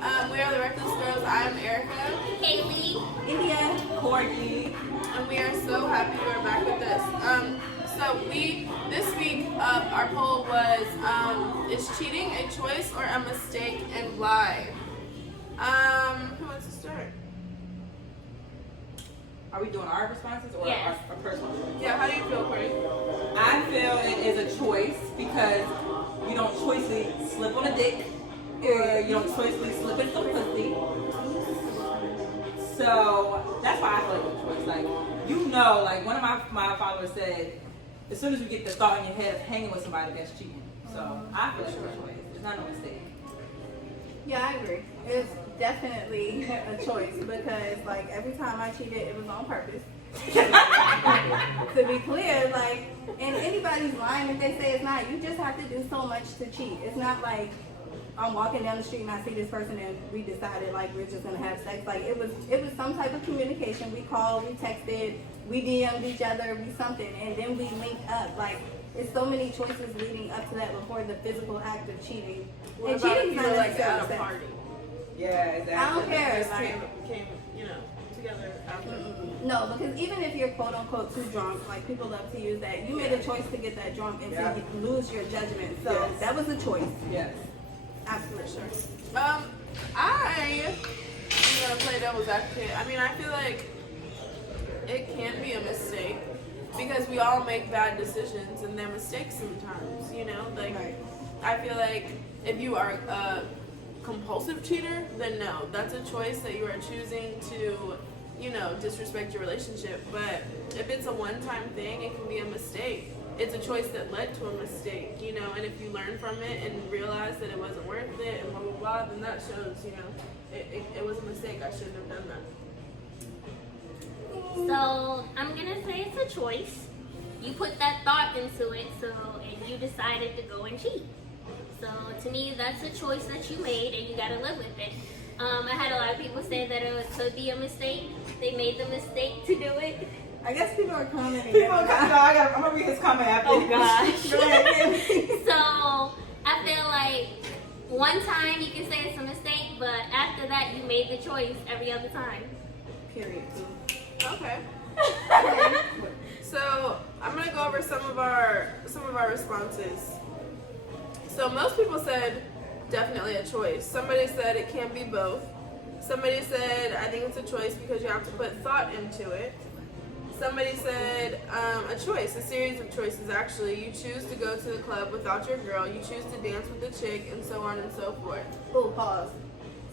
We are the Reckless Girls. I am Erica. Kaylee. India. Courtney. And we are so happy we're back with this. This week, our poll was, is cheating a choice or a mistake, and why? Who wants to start? Are we doing our responses or Yes. our personal responses? Yeah, how do you feel, Courtney? I feel it is a choice because you don't choicely slip on a dick or you don't choicely slip in some pussy. So that's why I feel like it's a choice. Like, like one of my followers said, as soon as you get the thought in your head of hanging with somebody, that's cheating. So I feel like it's a choice. It's not no mistake. Yeah, I agree. It's definitely a choice because, like, every time I cheated, it was on purpose. To be clear, like, and anybody's lying if they say it's not. You just have to do so much to cheat. It's not like I'm walking down the street and I see this person and we decided like we're just gonna have sex. Like it was some type of communication. We called, we texted, we DM'd each other, we something, and then we linked up. Like it's so many choices leading up to that before the physical act of cheating. What And about if cheating's you not were like necessarily at a sex. party? Yeah, exactly. I don't care. Just Like, came, together after. no, because even if you're quote unquote too drunk, like people love to use that, you made a choice to get that drunk and to lose your judgment. So Yes. that was a choice. Yes. Absolutely. Sure. I'm gonna play devil's advocate. I mean, I feel like it can be a mistake because we all make bad decisions and they're mistakes sometimes, Like, Right. I feel like if you are a compulsive cheater, then no, that's a choice that you are choosing to, disrespect your relationship. But if it's a one-time thing, it can be a mistake. It's a choice that led to a mistake, and if you learn from it and realize that it wasn't worth it and blah, blah, blah, then that shows, it was a mistake. I shouldn't have done that. So I'm gonna say it's a choice. You put that thought into it, and you decided to go and cheat. So to me, that's a choice that you made, and you gotta live with it. I had a lot of people say that it could be a mistake. They made the mistake to do it. I guess people are commenting. I'm gonna read his comment after. Oh gosh. Go ahead. So I feel like one time you can say it's a mistake, but after that you made the choice every other time. Period. Okay. So I'm gonna go over some of our responses. So most people said definitely a choice. Somebody said it can be both. Somebody said I think it's a choice because you have to put thought into it. Somebody said a choice, a series of choices actually. You choose to go to the club without your girl. You choose to dance with the chick, and so on and so forth. Oh, pause.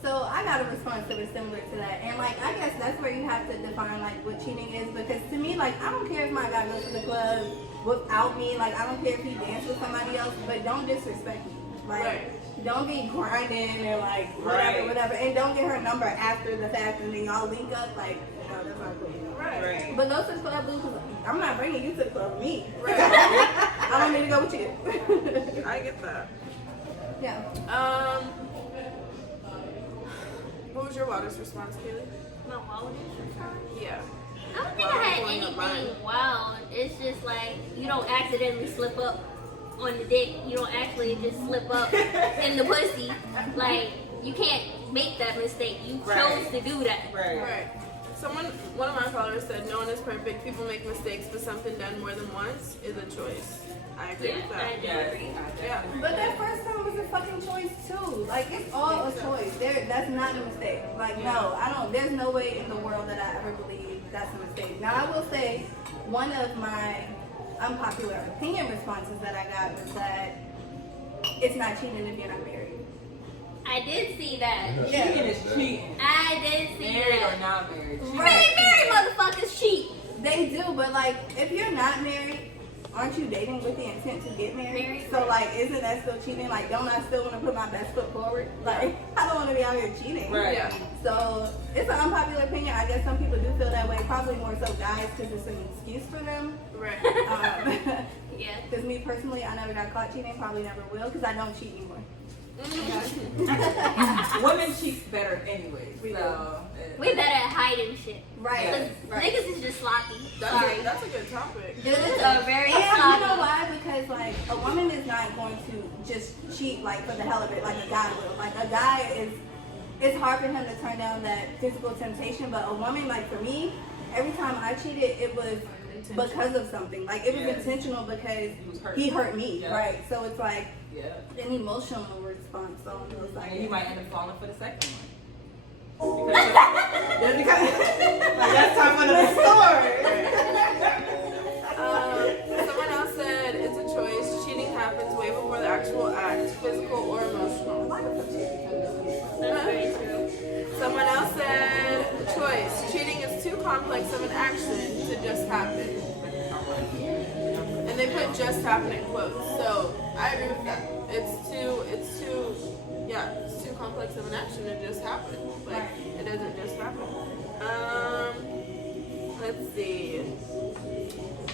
So I got a response that was similar to that, and like I guess that's where you have to define like what cheating is, because to me, like I don't care if my guy goes to the club without me. Like I don't care if he dances with somebody else, but don't disrespect me. Like. Right. Don't be grinding and like whatever, and don't get her number after the fact and then y'all link up. Like, no, that's not cool. Right. But go to the club, boo, because I'm not bringing you to the club with me. Right. I don't need to go with you. I get that. Yeah. What was your wildest response, Kaylee? My wildest response? Yeah. I don't think I had anything wild. It's just like you don't accidentally slip up on the dick. You don't actually just slip up in the pussy. Like you can't make that mistake. You chose to do that. Right. One of my followers said, no one is perfect. People make mistakes, but something done more than once is a choice. I agree with that. I do agree. Yeah. But that first time was a fucking choice too. Like it's all a choice. That's not a mistake. Like no, I don't. There's no way in the world that I ever believe that's a mistake. Now I will say, one of my unpopular opinion responses that I got was that it's not cheating if you're not married. I did see that. Cheating is cheating. I did see Married that. or not married. Really married motherfuckers cheat. They do, but like if you're not married, aren't you dating with the intent to get married? So like, isn't that still cheating? Like, don't I still want to put my best foot forward? Like, I don't want to be out here cheating. Right. Yeah. So it's an unpopular opinion. I guess some people do feel that way. Probably more so guys, because it's an excuse for them. Right. Yeah. Because me personally, I never got caught cheating. Probably never will, because I don't cheat anymore. Women cheat better anyways. We So We're better at hiding shit. Right. Yeah. Right. Niggas is just sloppy. That's Sorry. a good topic. Niggas are very And you sloppy. know why? Because like a woman is not going to just cheat like for the hell of it, like a guy will. Like a guy is it's hard for him to turn down that physical temptation. But a woman, like for me, every time I cheated, it was because of something. Like it was intentional because he hurt me, right? So it's like an emotional response. So it's like he might end up falling for the second one. Because that's time for the story. Someone else said it's a choice. Cheating happens way before the actual act, physical or emotional. That's very true. Someone else said choice. Cheating is too complex of an action to just happen. And they put "just happen" in quotes. So I agree with that. It's too complex of an action to just happen. Like it doesn't just happen. Let's see.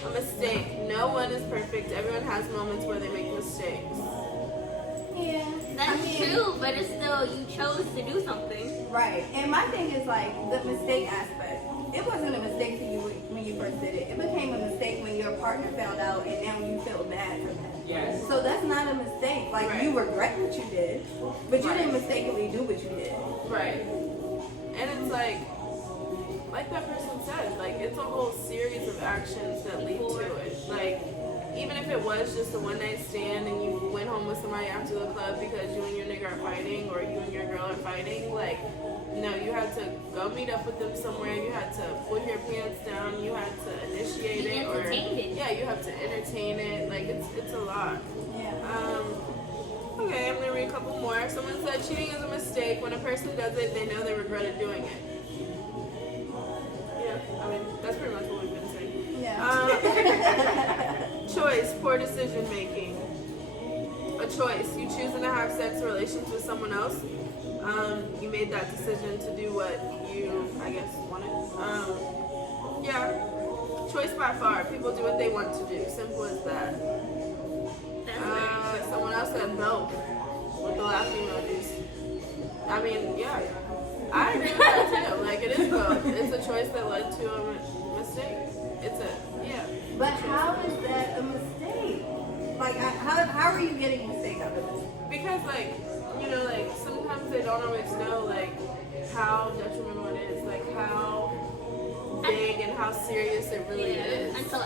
A mistake. No one is perfect. Everyone has moments where they make mistakes. yeah, That's true, but it's still, you chose to do something. right. And my thing is like the mistake aspect. It wasn't a mistake to you when you first did it. It became a mistake when your partner found out, and now you feel bad for that. Yes. So that's not a mistake. Like you regret what you did, but you didn't mistakenly do what you did. Right. And it's like that person said, like it's a whole series of actions that lead to it. Like even if it was just a one night stand and you went home with somebody after the club because you and your nigga are fighting or you and your girl are fighting, like no, you had to go meet up with them somewhere, you had to put your pants down, you had to initiate it, or you have to entertain it. Like it's a lot. Yeah. Okay, I'm gonna read a couple more. Someone said cheating is a mistake. When a person does it, they know they regretted doing it. Yeah, I mean that's pretty much what we've been saying. Yeah. Choice, poor decision making. A choice. You choosing to have sex relations with someone else. You made that decision to do what you, I guess, wanted. Choice by far. People do what they want to do. Simple as that. Someone else said both with the laughing emojis. I mean, yeah. I agree with that too. Like, it is both. It's a choice that led to a mistake. But how is that a mistake? Like, how are you getting a mistake out of this? Because, like, sometimes they don't always know, like, how detrimental it is. Like, how big and how serious it really is. Until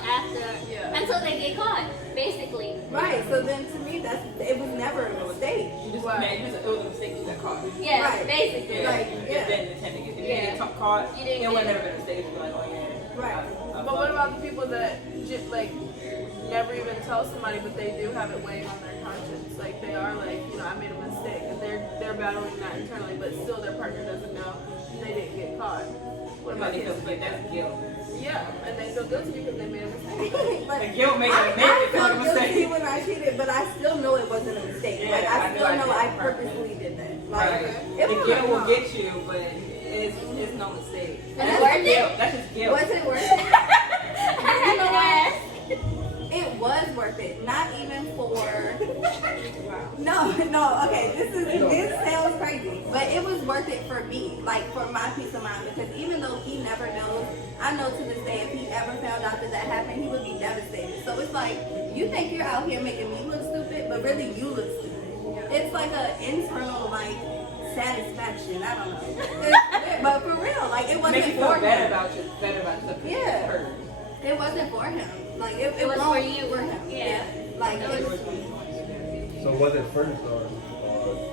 they get caught, basically. Right. So then, to me, it was never a mistake. It was a mistake you got caught. Yeah, Right. basically. Yeah. Like, You yeah. didn't intend to get it. If you didn't get caught, it would never been a mistake. You'd be like, oh yeah. Right. But what about the people that never even tell somebody, but they do have it weighing on their conscience? Like they are like, I made a mistake, and they're battling that internally, but still their partner doesn't know and they didn't get caught. What about They kids? feel like that's guilt. Yeah, and they feel guilty because they made a mistake. But The guilt made I it feel like a felt guilty mistake. when I cheated, but I still know it wasn't a mistake. Yeah, Like I still know I did. purposely did that. Like Right. it The was guilt will wrong. get you, but it's no mistake. Was it worth it? That's just guilt. Was it worth it? You know what? It was worth it. Not even for. No. Okay, this sounds crazy, but it was worth it for me, like for my peace of mind. Because even though he never knows, I know to this day if he ever found out that happened, he would be devastated. So it's like you think you're out here making me look stupid, but really you look stupid. It's like an internal satisfaction. I don't know, but for real, like it wasn't Make you feel for better him. about yourself. Yeah. Hurt. It wasn't for him. Like it was won't for you. For him. Yeah. Like It was So was it first or?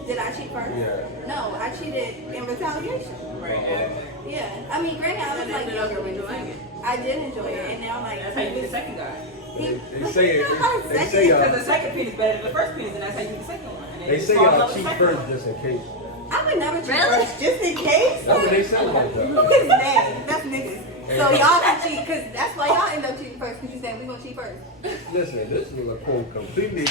did I cheat first? Yeah. No, I cheated in retaliation. Right. Yeah. I mean, granted, I was And like ended up younger when enjoying it. I did enjoy it, and now like That's how you get the second guy. They say Because the second penis is better than the first penis, and that's how you get the second one. And then They you say fall in y'all love with cheat the second first one. just in case. I would never cheat Really? first, just in case. That's what they say about that. Who is that? That's niggas. So y'all can cheat, because that's why y'all end up cheating first, because you saying we gonna cheat first. Listen, this was a quote completely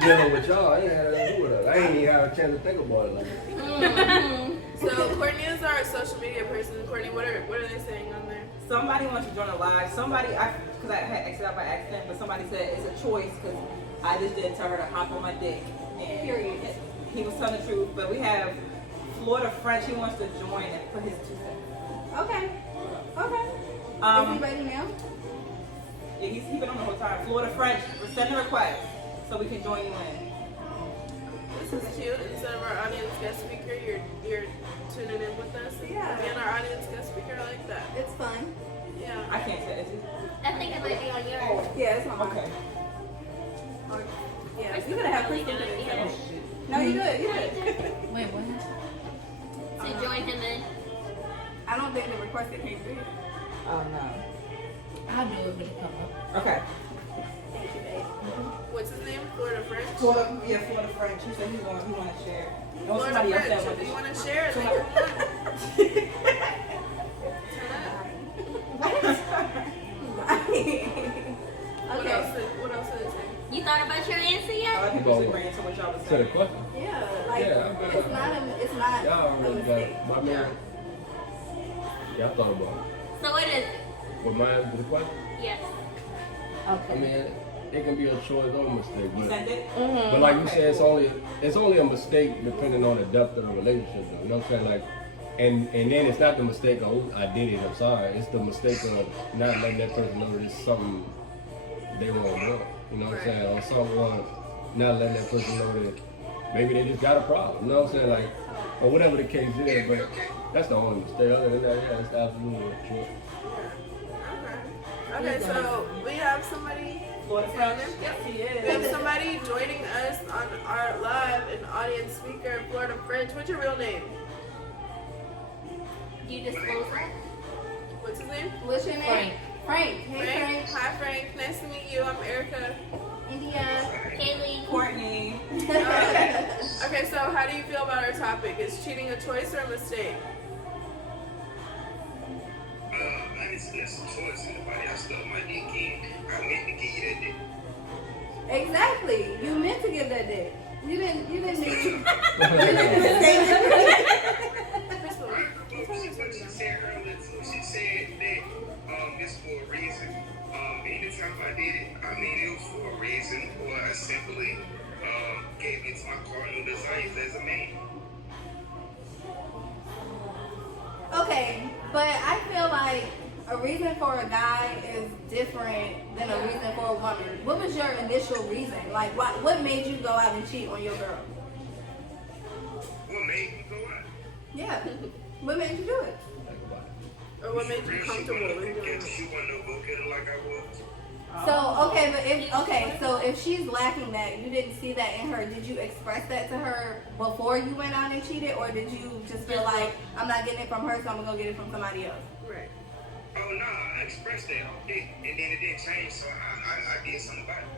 dealing with y'all. I ain't had nothing to do with it. I ain't even had a chance to think about it. So Courtney is our social media person. Courtney, what are they saying on there? Somebody wants to join a live. Because I had exited out by accident, but somebody said it's a choice because I just didn't tell her to hop on my dick. And Period. he was telling the truth. But we have Florida French. He wants to join and put his 2 cents. Okay. Okay. Is he ready now? Yeah, he's been on the whole time. Florida French, send a request so we can join you in. This is cute. Instead of our audience guest speaker, you're tuning in with us. Yeah. And our audience guest speaker, I like that. It's fun. Yeah. I can't say it. I think it might be on yours. Yeah, it's fun. Okay. Yeah, you're gonna have Crystal do it. Yeah. No, you good. You good. Wait, what? To join him in. I don't think the request came through. Oh no. I'll do it when it come up. Okay. Thank you, babe. What's his name? Florida French? Florida French. He said he want to share. No, Florida somebody else French. that If you wanted want to share it, then come on. What else did it say? You thought about your answer to. yet? I think people agreeing to what y'all was To the saying. question. Yeah, like Yeah, it's not Y'all a already mistake. got my man. Yeah, I thought about it. So what is it? But mine to the question. Yes. I mean, it can be a choice or a mistake. You But, sent it? but like you said, it's only a mistake depending on the depth of the relationship. Though, you know what I'm saying? Like, and then it's not the mistake of, oh, I did it, I'm sorry. It's the mistake of not letting that person know that it's something they want to do. You know what I'm saying? Or someone not letting that person know that maybe they just got a problem. You know what I'm saying? Like, or whatever the case is. But that's the only mistake. Other than that, yeah, it's absolutely true. Okay, so we have somebody. Florida French. Yep. She We have is. somebody joining us on our live, an audience speaker, Florida French. What's your real name? You disclose that? What's his name? What's your name? Frank. Hey, Frank. Frank. Hi, Frank. Nice to meet you. I'm Erica. India. Kaylee. Courtney. Okay, so how do you feel about our topic? Is cheating a choice or a mistake? Honestly, that's a choice. Nobody else stole my dick in. I meant to give you that dick. Exactly. You meant to give that dick. You didn't need to. What she said earlier too, she said that it's for a reason. Anytime I did it, I mean it was for a reason, or I simply gave it to my cardinal desires as a man. Okay, but I feel like a reason for a guy is different than a reason for a woman. What was your initial reason? Like, what made you go out and cheat on your girl? What made me go out? Yeah. What made you do it? Or what made you comfortable in doing it? She wasn't no go-getter like I was. So okay, so if she's lacking that, you didn't see that in her. Did you express that to her before you went out and cheated, or did you just feel like I'm not getting it from her, so I'm gonna go get it from somebody else? Right. Oh no, I expressed that all day, and then it didn't change, so I did something about it.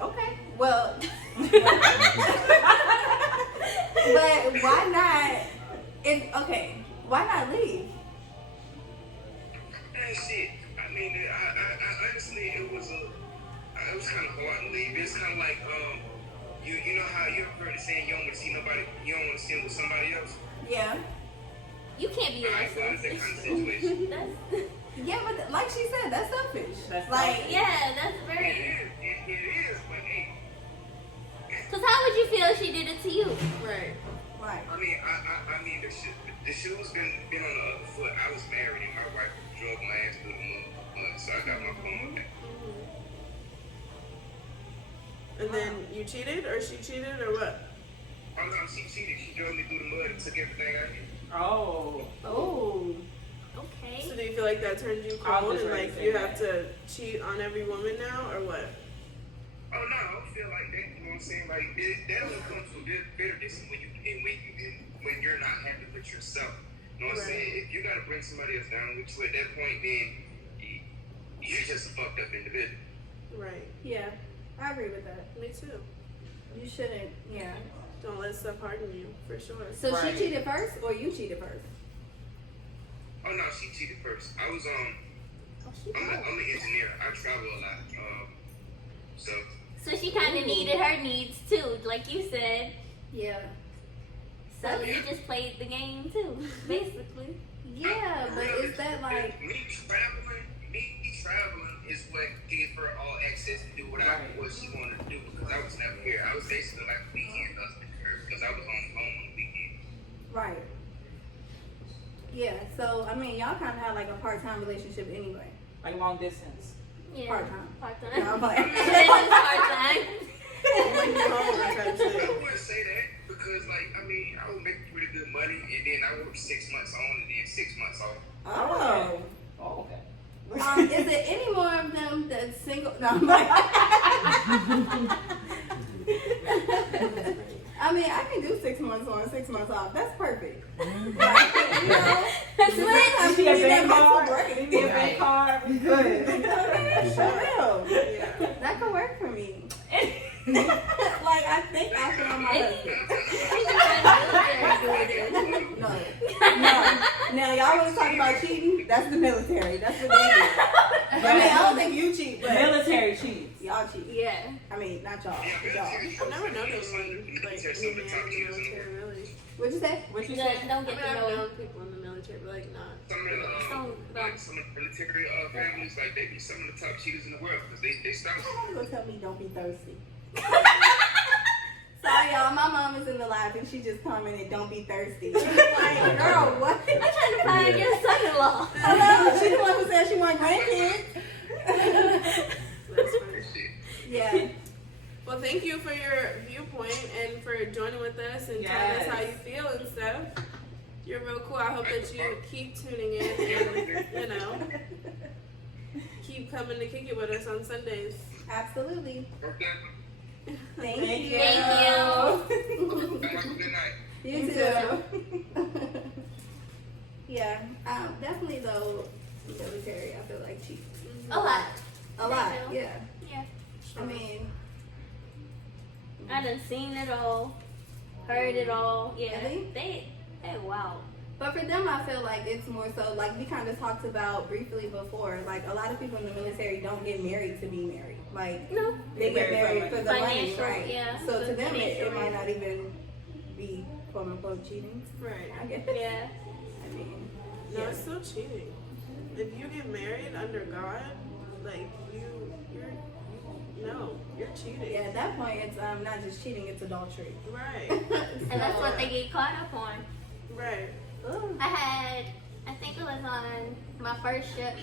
Okay. Well, but why not? Why not leave? And shit, I mean, I honestly, it was kind of hard to leave. It's kind of like, you know how you ever heard the saying, you don't want to see nobody, you don't want to see it with somebody else? Yeah. You can't be I feel like that kind of situation. Yeah, but like she said, that's selfish. That's like, Yeah, that's It very. is, but hey, Cause how would you feel if she did it to you? Right. right. I mean, the shoe's been on the other foot. I was married and my wife drug my ass through the mud, so I got my phone back. And then you cheated, or she cheated, or what? Oh no, she cheated. She drug me through the mud and took everything I had. Oh. Oh. Okay. So do you feel like that turned you I cold was and ready like to say you that. have to cheat on every woman now, or what? Oh no, I don't feel like that. You know what I'm saying? Like that only comes from bitterness when you're not happy with yourself. You know what I'm Right. saying? If you gotta bring somebody else down with you at that point, then you're just a fucked up individual. Right. Yeah, I agree with that. Me too. You shouldn't. Yeah. Don't let stuff harden you, for sure. So Right. she cheated first, or you cheated first? Oh no, she cheated first. I was I'm an engineer. I travel a lot. So So she kind of needed her needs too, like you said. Yeah. So you just played the game too, basically. Yeah, but is that like? me traveling is what gave her all access to do what she wanted to do, because I was never here. I was basically like a weekend husband to her because I was home on the weekend. Right. Yeah. So I mean, y'all kind of had like a part-time relationship anyway. Like long distance. Yeah. Part-time. Part-time. No, I'm like- Part-time. When you're home, type shit. That's all. Oh. Oh, okay. Is there any more of them that's single? No, I'm like, I mean, I can do 6 months on, 6 months off. That's perfect. Like, you know, You see a bank card? working. You see a bank card? Good. Okay, sure will. Yeah. That could work for me. Like, I think I found my husband. No. Now, y'all want to talk about cheating? That's the military. That's what they do. I mean, I don't think you cheat, but Military cheats. y'all cheat. Yeah. I mean, not y'all. Yeah, but y'all. I've never known anyone like any man in the military really. What'd you say? What you Yeah, say? don't I get mean, to I've know. known people in the military, but like not. Some of the some of the military families, like they be some of the top cheaters in the world because they stop. Somebody gonna tell me don't be thirsty. Sorry, y'all. My mom is in the live and she just commented, "Don't be thirsty." Like, girl, what? I'm trying to find your son-in-law. Hello, she the one who said she want grandkids. That's funny. Yeah. Well, thank you for your viewpoint and for joining with us and telling us how you feel and stuff. You're real cool. I hope that you keep tuning in and, you know, keep coming to kick it with us on Sundays. Absolutely. Okay. Thank you. Thank you. Have a good night. You too. Yeah. Definitely though, military. I feel like cheap. A lot. A lot. They do. Yeah. Yeah. I mean, I done seen it all, heard it all. Yeah. Really? They wow. but for them, I feel like it's more so like we kind of talked about briefly before. Like a lot of people in the military don't get married to be married. Like No. they get married for the money, Financial, right? yeah, So for to them, it financial might not even be quote unquote cheating. Right. I guess. Yeah. I mean, No, yeah. it's still cheating. If you get married under God, like you're cheating. Yeah, at that point, it's not just cheating; it's adultery. Right. And that's what they get caught up on. Right. I think it was on my first ship,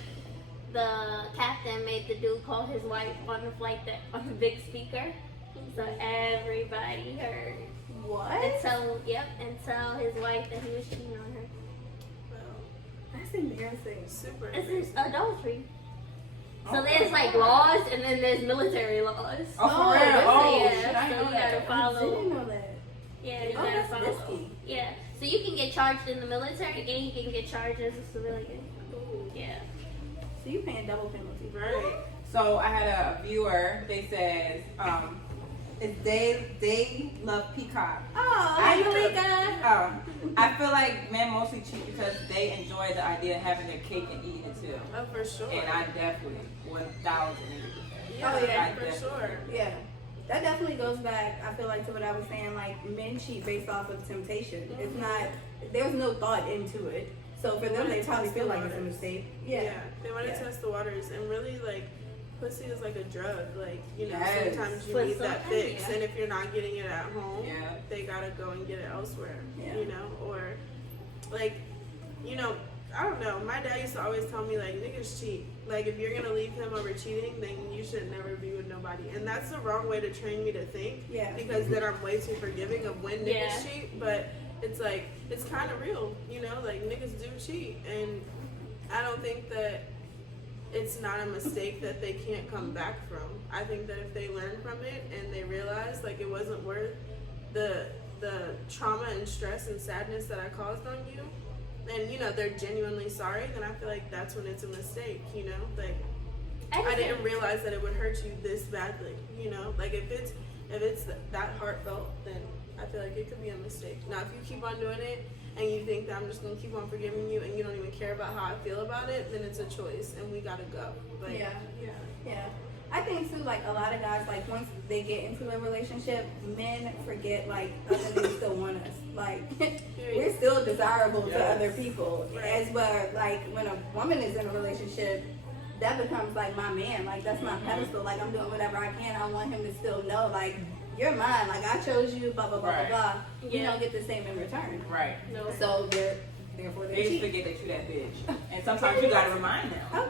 the captain made the dude call his wife on the flight deck on the big speaker. So everybody heard. What? And tell his wife that he was cheating on her. Well, That's embarrassing. super. It's adultery. So Oh, there's like laws and then there's military laws. Oh, for Oh, real? that's- Oh, yeah, shit, I so know you gotta that. I follow. didn't know that. Yeah, you Oh, gotta that's follow. risky. Yeah. So you can get charged in the military and you can get charged as a civilian. Yeah. So you paying double penalty. Right. So I had a viewer. They says, "It's they love peacock." Oh, I you know. think that? I feel like men mostly cheat because they enjoy the idea of having their cake and eating it too. Oh, for sure. And I definitely 1,000. Yeah, Oh, yeah, for sure. Yeah. That definitely goes back, I feel like, to what I was saying, like, men cheat based off of temptation. It's not, there's no thought into it. So for them, they probably feel like it's a mistake. Yeah. They want to Yeah. test the waters and really like pussy is like a drug. Like, you know, Yes. sometimes you For need that some- fix, yeah. and if you're not getting it at home, Yeah. they gotta go and get it elsewhere. Yeah. You know, or like, you know, I don't know. My dad used to always tell me like niggas cheat. Like if you're gonna leave him over cheating, then you should never be with nobody. And that's the wrong way to train me to think. Yeah. Because then I'm way too forgiving of when niggas Yeah. cheat. But it's like it's kind of real, you know. Like niggas do cheat, and I don't think that it's not a mistake that they can't come back from. I think that if they learn from it and they realize like it wasn't worth the trauma and stress and sadness that I caused on you, and you know they're genuinely sorry, then I feel like that's when it's a mistake. You know, like I didn't realize that it would hurt you this badly. You know, like if it's that heartfelt, then I feel like it could be a mistake. Now, if you keep on doing it and you think that I'm just gonna keep on forgiving you and you don't even care about how I feel about it, then it's a choice and we gotta go. Like, Yeah. I think too, like a lot of guys, like once they get into a relationship, men forget like other niggas still want us. Like we're still desirable to Yes. other people. Right. As well, like when a woman is in a relationship, that becomes like my man. Like that's my pedestal. Like I'm doing whatever I can. I want him to still know, like you're mine. Like I chose you. Blah blah blah Right. blah blah. You Yeah. don't get the same in return. Right. No. So therefore They they just cheat. forget that you that bitch. And sometimes you gotta remind them, Oh.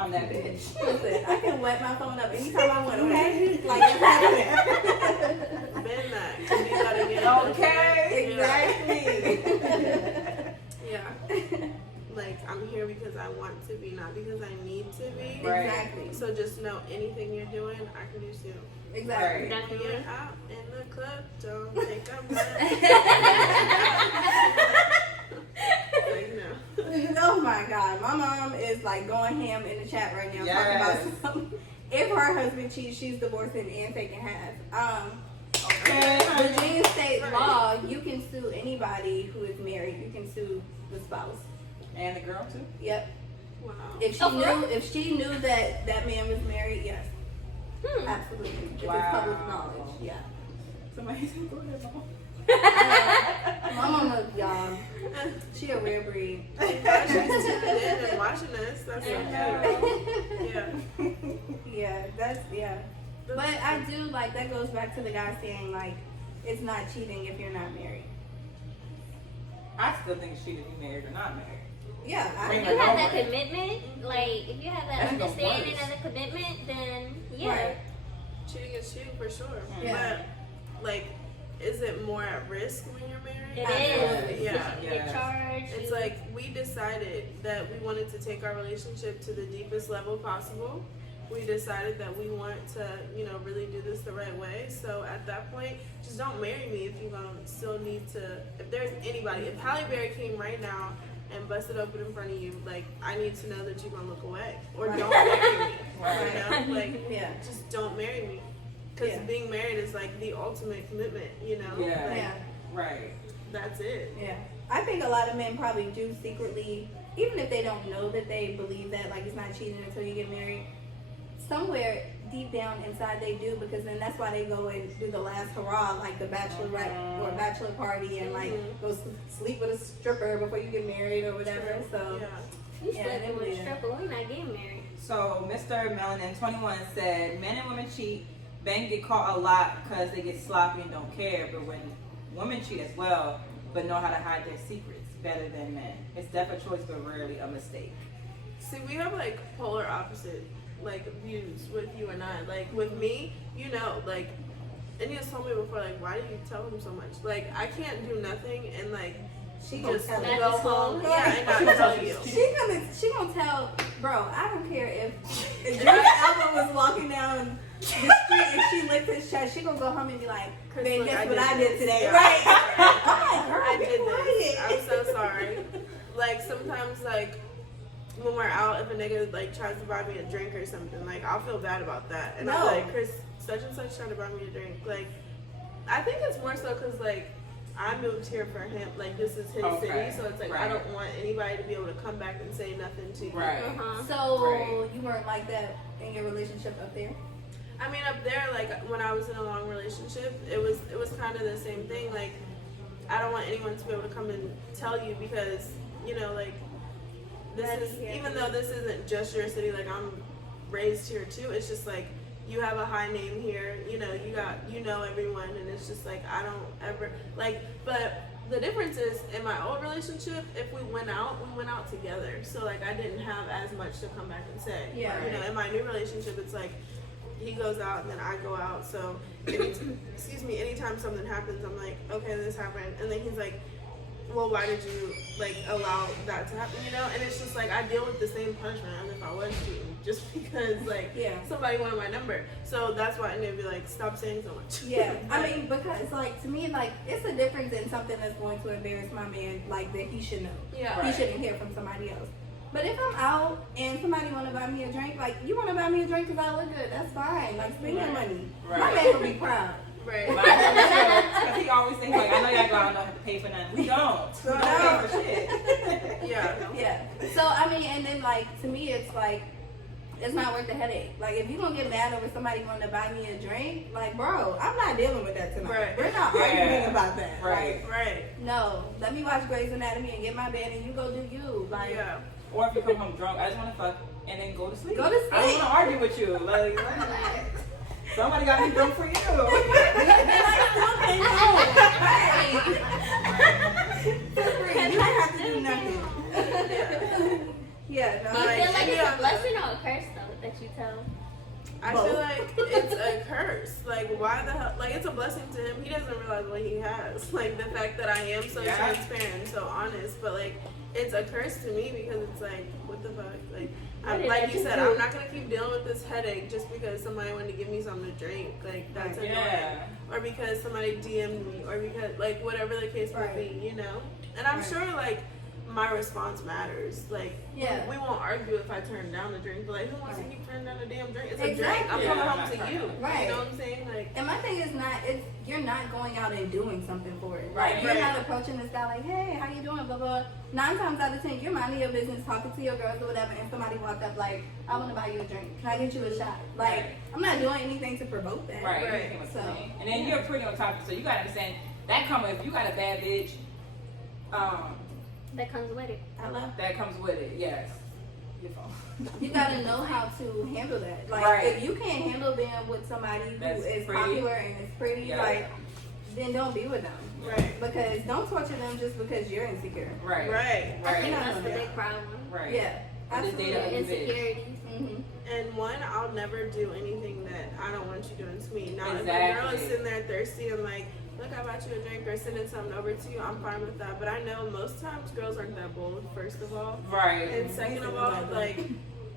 I'm that bitch. Listen, I can wet my phone up anytime I want. Okay, like it's happening. Been that. You need that again. Okay. Exactly. Yeah. Like I'm here because I want to be, not because I need to be. Right. Exactly. So just know anything you're doing, I can do too. Exactly. Right. When you're out in the club, don't think I'm like, no. Oh my God, my mom is like going ham in the chat right now talking about something. If her husband cheats, she's divorcing and taking half. Okay. Virginia state law, you can sue anybody who is married. You can sue the spouse. And the girl too? Yep. Wow. If she knew that that man was married, yes, absolutely. If it's public knowledge, yeah. Somebody's going to go ahead, Mom. My mama, y'all, she a rare breed. She's tuning in and watching us. That's so cute. Yeah. Yeah, But I do like that goes back to the guy saying like it's not cheating if you're not married. I still think it's cheating if you're married or not married. Yeah, If you have that commitment, like if you have that That's even understanding worse. and the commitment, then yeah. Right. Cheating is cheating for sure. Yeah. But, like, is it more at risk when you're married? It Absolutely. is. Yeah. You get charged. It's like we decided that we wanted to take our relationship to the deepest level possible. We decided that we want to, really do this the right way. So at that point, just don't marry me if you're going to still need to. If there's anybody, if Halle Berry came right now and busted open in front of you, like, I need to know that you're going to look away. Or don't marry me. Right. Like, Yeah. just don't marry me. Because Yeah. being married is like the ultimate commitment, Yeah. Like, Yeah. Right. that's it. Yeah. I think a lot of men probably do secretly, even if they don't know that they believe that, like, it's not cheating until you get married, somewhere deep down inside they do, because then that's why they go and do the last hurrah, like the bachelorette or bachelor party, and like go sleep with a stripper before you get married or whatever. So Yeah. You Yeah, slept they with a believe it. stripper. We're not getting married. So Mr. Melanin21 said, men and women cheat. Men get caught a lot because they get sloppy and don't care. But when women cheat as well, but know how to hide their secrets better than men. It's definitely a choice, but rarely a mistake. See, we have like polar opposite views with you and I. Like with me, like, and you told me before, like, why do you tell him so much? Like, I can't do nothing and like she just gonna go tell home, you. yeah, and not tell you. She gonna tell, bro. I don't care if Drake Alba was walking down the street and she licked his chest. She gonna go home and be like, Chris, "Babe, look, guess I what did I did this." today?" Yeah. Right? I'm like, girl, I be did this. quiet. I'm so sorry. Like sometimes, like when we're out, if a nigga like tries to buy me a drink or something, like I'll feel bad about that, and I'm No. like, Chris, such and such trying to buy me a drink. Like, I think it's more so because like I moved here for him. Like this is his Okay. city, so it's like I Right. don't want anybody to be able to come back and say nothing to you. Right. So Right. you weren't like that in your relationship up there? I mean, up there, like when I was in a long relationship, it was kind of the same thing. Like, I don't want anyone to be able to come and tell you because like this is, even though this isn't just your city. Like I'm raised here too. It's just like you have a high name here. You know everyone, and it's just like I don't ever like. But the difference is in my old relationship, if we went out together. So like I didn't have as much to come back and say. Yeah. In my new relationship, it's like he goes out and then I go out. So anytime something happens, I'm like, okay, this happened, and then he's like, well, why did you like allow that to happen? And it's just like I deal with the same punishment as if I was cheating, just because like somebody wanted my number. So that's why I need to be like, stop saying so much. Yeah, I mean, because like to me, like it's a difference in something that's going to embarrass my man, like that he should know. Yeah. He shouldn't hear from somebody else. But if I'm out and somebody want to buy me a drink, like you want to buy me a drink because I look good, that's fine. Like spend your money. Right. My man will be proud. Right. Because he always thinks like, I know y'all go out and don't have to pay for nothing. We don't. We don't pay for shit. Yeah. Yeah. So I mean, and then like to me, it's like it's not worth the headache. Like if you gonna get mad over somebody wanting to buy me a drink, like bro, I'm not dealing with that tonight. Right. We're not Yeah. arguing about that. Right. Like, Right. no, let me watch Grey's Anatomy and get my bed, and you go do you. Like, Yeah. Or if you come home drunk, I just want to fuck and then go to sleep. Go to I don't sleep. want to argue with you. Like, somebody got me drunk for you. you don't have to do nothing. Yeah, no, Do you Like, feel like and it's a yeah. blessing or a curse though that you tell? I Both. feel like it's a curse. Like like, why the hell? Like, it's a blessing to him. He doesn't realize what he has. Like, the fact that I am so transparent and so honest. But, like, it's a curse to me because it's like, what the fuck? Like, like you said, I'm not going to keep dealing with this headache just because somebody wanted to give me something to drink. Like, that's annoying. Or because somebody DM'd me. Or because, like, whatever the case might be, you know? And I'm sure, like, my response matters. Like, we won't argue if I turn down the drink, but like, who wants to keep turning down a damn drink? It's a drink. I'm coming home to you. Right. You know what I'm saying? Like, and my thing is you're not going out and doing something for it. Right. Like, you're not approaching this guy like, hey, how you doing? Blah blah. 9 times out of 10, you're minding your business, talking to your girls or whatever, and somebody walked up like, I want to buy you a drink. Can I get you a shot? Like, I'm not doing anything to provoke that. Right. So, and then you're pretty on top, so you gotta understand that if you got a bad bitch, that comes with it. That comes with it, yes. Your phone. You gotta know how to handle that. Like, if you can't handle being with somebody who is popular and is pretty, like, then don't be with them. right. Because don't torture them just because you're insecure. Right. Right. I think that's the big problem. Right. Yeah. Absolutely. Insecurities. And one, I'll never do anything that I don't want you doing to me. Now, if a girl is sitting there thirsty and like, look, I bought you a drink or sending something over to you, I'm fine with that. But I know most times girls aren't that bold, first of all. Right. And second of all, like,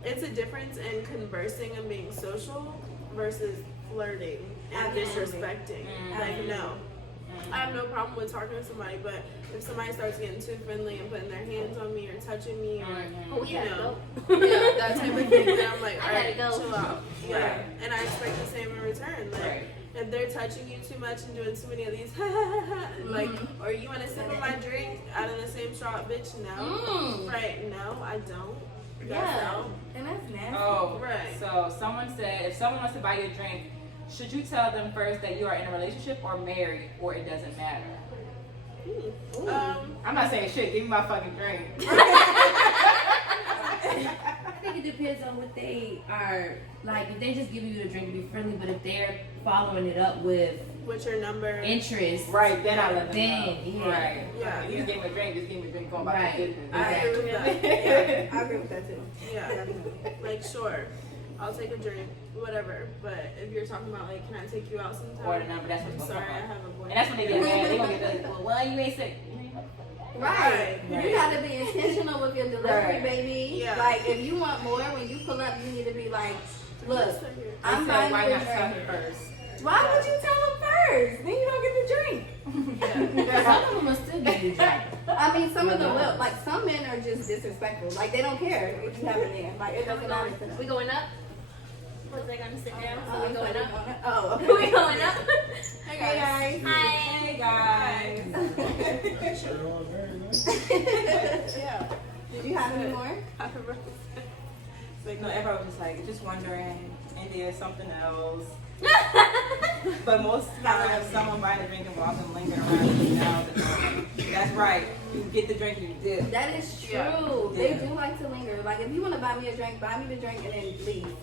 it's a difference in conversing and being social versus flirting and disrespecting. Like, no. I have no problem with talking to somebody, but if somebody starts getting too friendly and putting their hands on me or touching me or, you know, that type of thing, then I'm like, all right, chill out. Yeah. And I expect the same in return. Like, if they're touching you too much and doing too many of these, like, or you want to sip of my drink out of the same straw, bitch, no. Right, no, I don't. And that's nasty. Oh, right. So someone said, if someone wants to buy you a drink, should you tell them first that you are in a relationship or married, or it doesn't matter? I'm not saying shit. Give me my fucking drink. I think it depends on what they are like. If they just give you the drink to be friendly, but if they're following it up with what's your number? Interest. Right, then I let them know. Yeah. Right. Yeah. You just give me a drink, just give me a drink, going about your business. I agree with that. Yeah, I agree with that too. Yeah. Like, sure, I'll take a drink, whatever. But if you're talking about, like, can I take you out sometime? Or the number, that's what's going Sorry, to I come have a boyfriend. And that's when they get mad. They're going to get like, well, why you ain't say? Right. You gotta be intentional with your delivery, baby. Yeah. Like, if you want more, when you pull up, you need to be like, look, I'm buying why you a not tell drink. her first? Why would you tell them first? Then you don't get the drink. Some of them will still give you a drink. I mean, some of them will. Like, some men are just disrespectful. Like, they don't care if you have a man. Like, it doesn't matter to them. We going up? Was they gonna sit down? So we going up? Oh, okay. We going up? Hey Hey, guys. Hi. Hey, guys. Yeah. Did you have any more? No, everyone was just like, just wondering, India, something else. But most times, someone buying a drink involves them lingering around now. That's right. You get the drink and you dip. That is true. Yeah. They do like to linger. Like, if you want to buy me a drink, buy me the drink and then leave.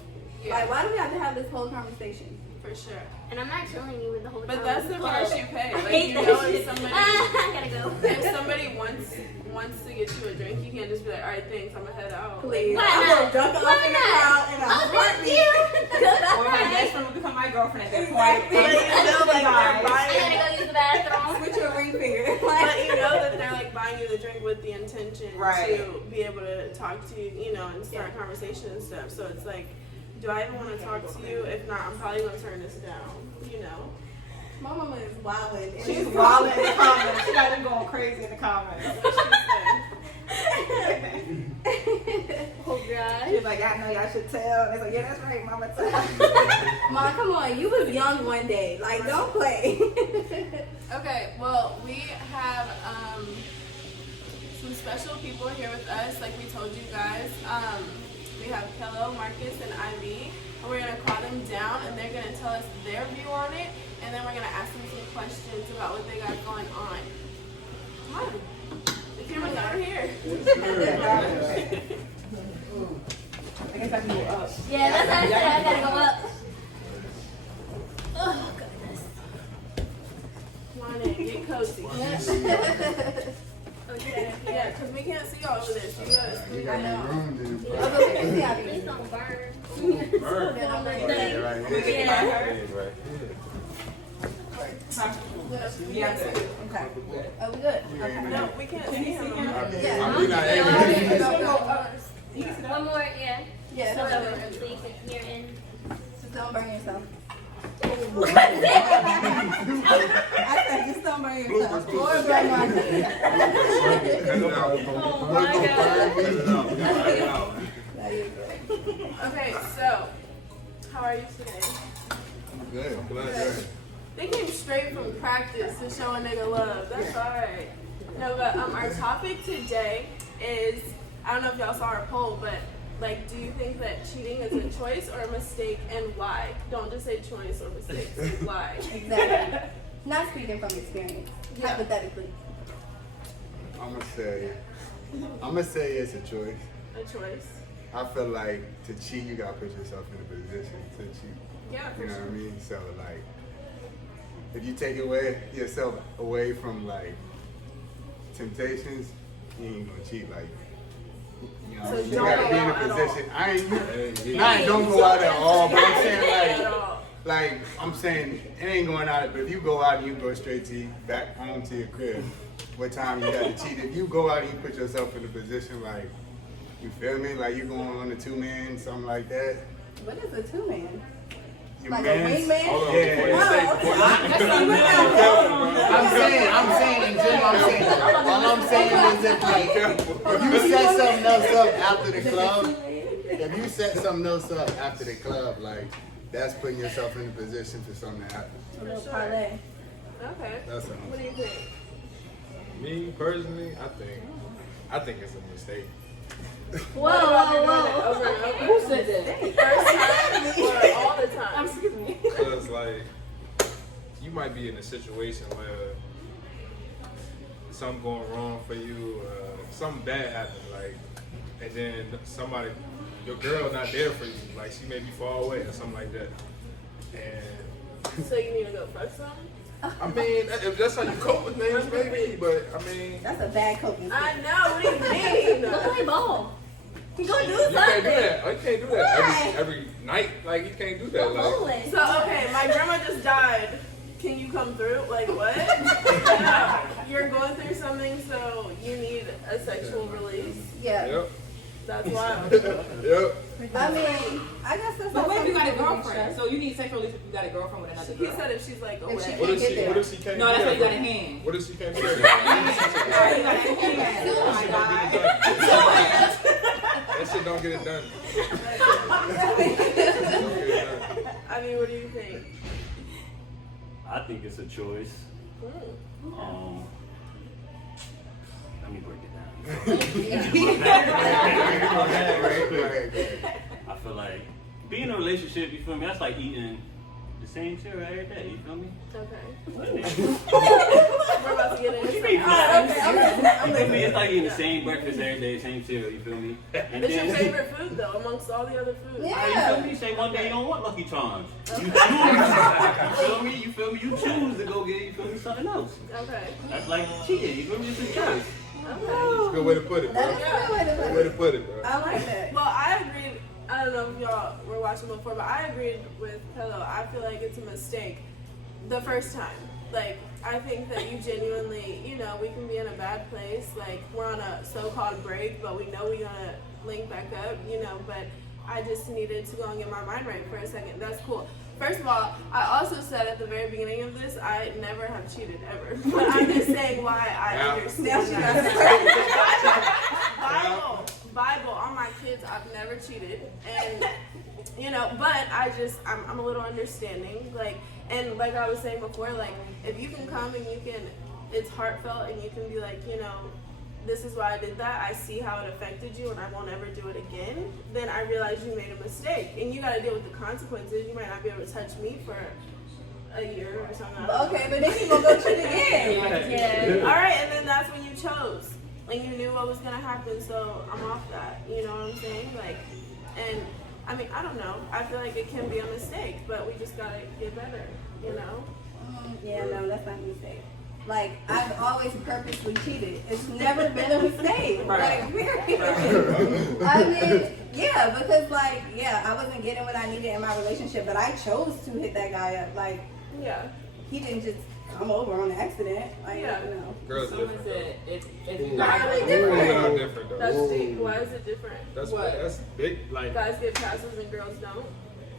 Like, why do we have to have this whole conversation? For sure. And I'm not telling you with the whole time. But that's the price you pay. I Like, hate you that know, shit. if somebody I gotta go. if somebody wants to get you a drink, you can't just be like, all right, thanks, I'm gonna head out. Please. Why I'm not? gonna dunk off Why in the not? crowd and Oh, I'll thank me. you. Or my best friend will become my girlfriend at that point. Exactly. But you know, like, they're I buying. gotta go use the bathroom. Switch your ring finger. But you know that they're like buying you the drink with the intention Right. to be able to talk to you, you know, and start conversation and stuff. So it's like, do I even want to talk to you? If not, I'm probably gonna turn this down. You know. My mama is wilding. She's wilding in the comments. She got them going crazy in the comments. What she said. Oh God. She's like, I know y'all should tell. And it's like, yeah, that's right, mama. Tell. Mom, come on. You was young one day. Like, don't play. Okay, well, we have some special people here with us, like we told you guys. We have Kello, Marcus, and Ivy. And we're going to call them down, and they're going to tell us their view on it, and then we're going to ask them some questions about what they got going on. Come on. The camera's over here. I guess I can go up. Yeah, that's what I said. I gotta go up. Oh goodness. Come on in, get cozy. Okay, yeah, because we can't see all of this. You guys, I know. Please don't burn. Burn. Thing. Right here. Yeah. Right here. Yeah. Okay. Oh, we good? Okay. No, we can't see him. Yeah. One more, yeah. Yeah. So Don't you can hear in. just don't burn yourself. I said just don't burn yourself. Or burn my head. Oh my God. There you go. Okay, so how are you today? Good. I'm glad. They came straight from practice to show a nigga love. That's alright. No, but our topic today is, I don't know if y'all saw our poll, but like, do you think that cheating is a choice or a mistake, and why? Don't just say choice or mistake. Say why. Exactly. Not speaking from experience. Yeah. Hypothetically. I'm gonna say it's a choice. A choice. I feel like to cheat, you gotta put yourself in a position to cheat. Yeah, for You know sure. what I mean? So like, if you take yourself away from like temptations, you ain't gonna cheat. Like, you know, So you don't gotta go be in a out at position. I don't go out at all, but I'm saying At all. like I'm saying it ain't going out. But if you go out and you go straight to back home to your crib, what time you got to cheat? If you go out and you put yourself in a position like, you feel me? Like you going on a 2-man, something like that. What is a 2-man? Your Like man's- a wingman? I'm saying in general, all I'm saying is if like, if you set something else up after the club, if you set something else up after the club, like, that's putting yourself in a position for something to happen. A little parlay. Okay. That's all. What do you think? Me personally, I think it's a mistake. Whoa. Over and over. Who said that? First time or all the time? Excuse me. Because, like, you might be in a situation where something going wrong for you, something bad happened, like, and then somebody, your girl not there for you, like, she may be far away or something like that. And, So you need to go fuck something? I mean, if that's how you cope with things, maybe, but, I mean, That's a bad coping skill. I know. What do you mean? Go play ball. Go do you can't do something. that. You can't do that every night. Like, you can't do that. Go Like, bowling. So, okay, my grandma just died. Can you come through? Like, what? Yeah. You're going through something, so you need a sexual release. Yeah. yep, That's wild. yep. I mean, I guess that's But not what if you got a something we girlfriend? So you need sexual release if you got a girlfriend with another He girl. said if she's like away. If she What if Get she? there. What if she can't? No, do that's why that? you got a hand. What if she can't do that? That shit don't get it done. Don't get it done. I mean, what do you think? I think it's a choice. Let me break it down. I feel like being in a relationship, you feel me? That's like eating the same cereal every day. You feel me? Okay. And then, We're about to get into you mean, something. you feel me? It's like eating the same breakfast every day, same cereal. You feel me? And It's your then, favorite food, though, amongst all the other foods. Yeah. you feel me? Say one day you don't want Lucky Charms. You choose. You feel me? You feel me? You choose to go get, you feel me, something else. Okay. That's like cheating. You feel me? It's a choice. Okay. Good way to put it, bro. That is a good way to Good put way it. to put it, bro. I like that. Well, I agreed. I don't know if y'all were watching before, but I agreed with Pillow. I feel like it's a mistake the first time. Like, I think that you genuinely, you know, we can be in a bad place. Like, we're on a so-called break, but we know we're gonna link back up, you know, but I just needed to go and get my mind right for a second. That's cool. First of all, I also said at the very beginning of this, I never have cheated ever. But I'm just saying why I understand. Bible, on my kids, I've never cheated. And, you know, but I'm a little understanding. Like, and like I was saying before, like, if you can come and you can, it's heartfelt and you can be like, you know, this is why I did that. I see how it affected you and I won't ever do it again. Then I realize you made a mistake and you got to deal with the consequences. You might not be able to touch me for a year or something. Okay, but then you gonna go cheat again. Yeah. All right, and then that's when you chose and you knew what was gonna happen. So I'm off that. You know what I'm saying? Like, and I mean, I don't know. I feel like it can be a mistake, but we just gotta get better. You know? Yeah, no, that's not a mistake. Like, I've always purposely cheated. It's never been a mistake. Like, period. I mean, yeah, because, like, yeah, I wasn't getting what I needed in my relationship, but I chose to hit that guy up. Like, Yeah. He didn't just come over on accident. Like, Yeah. you know. Girls Someone different. said if you Why guys are they Girls different? different though. That's deep. Why is it different? That's What? that's big. Like Guys get passes and girls don't.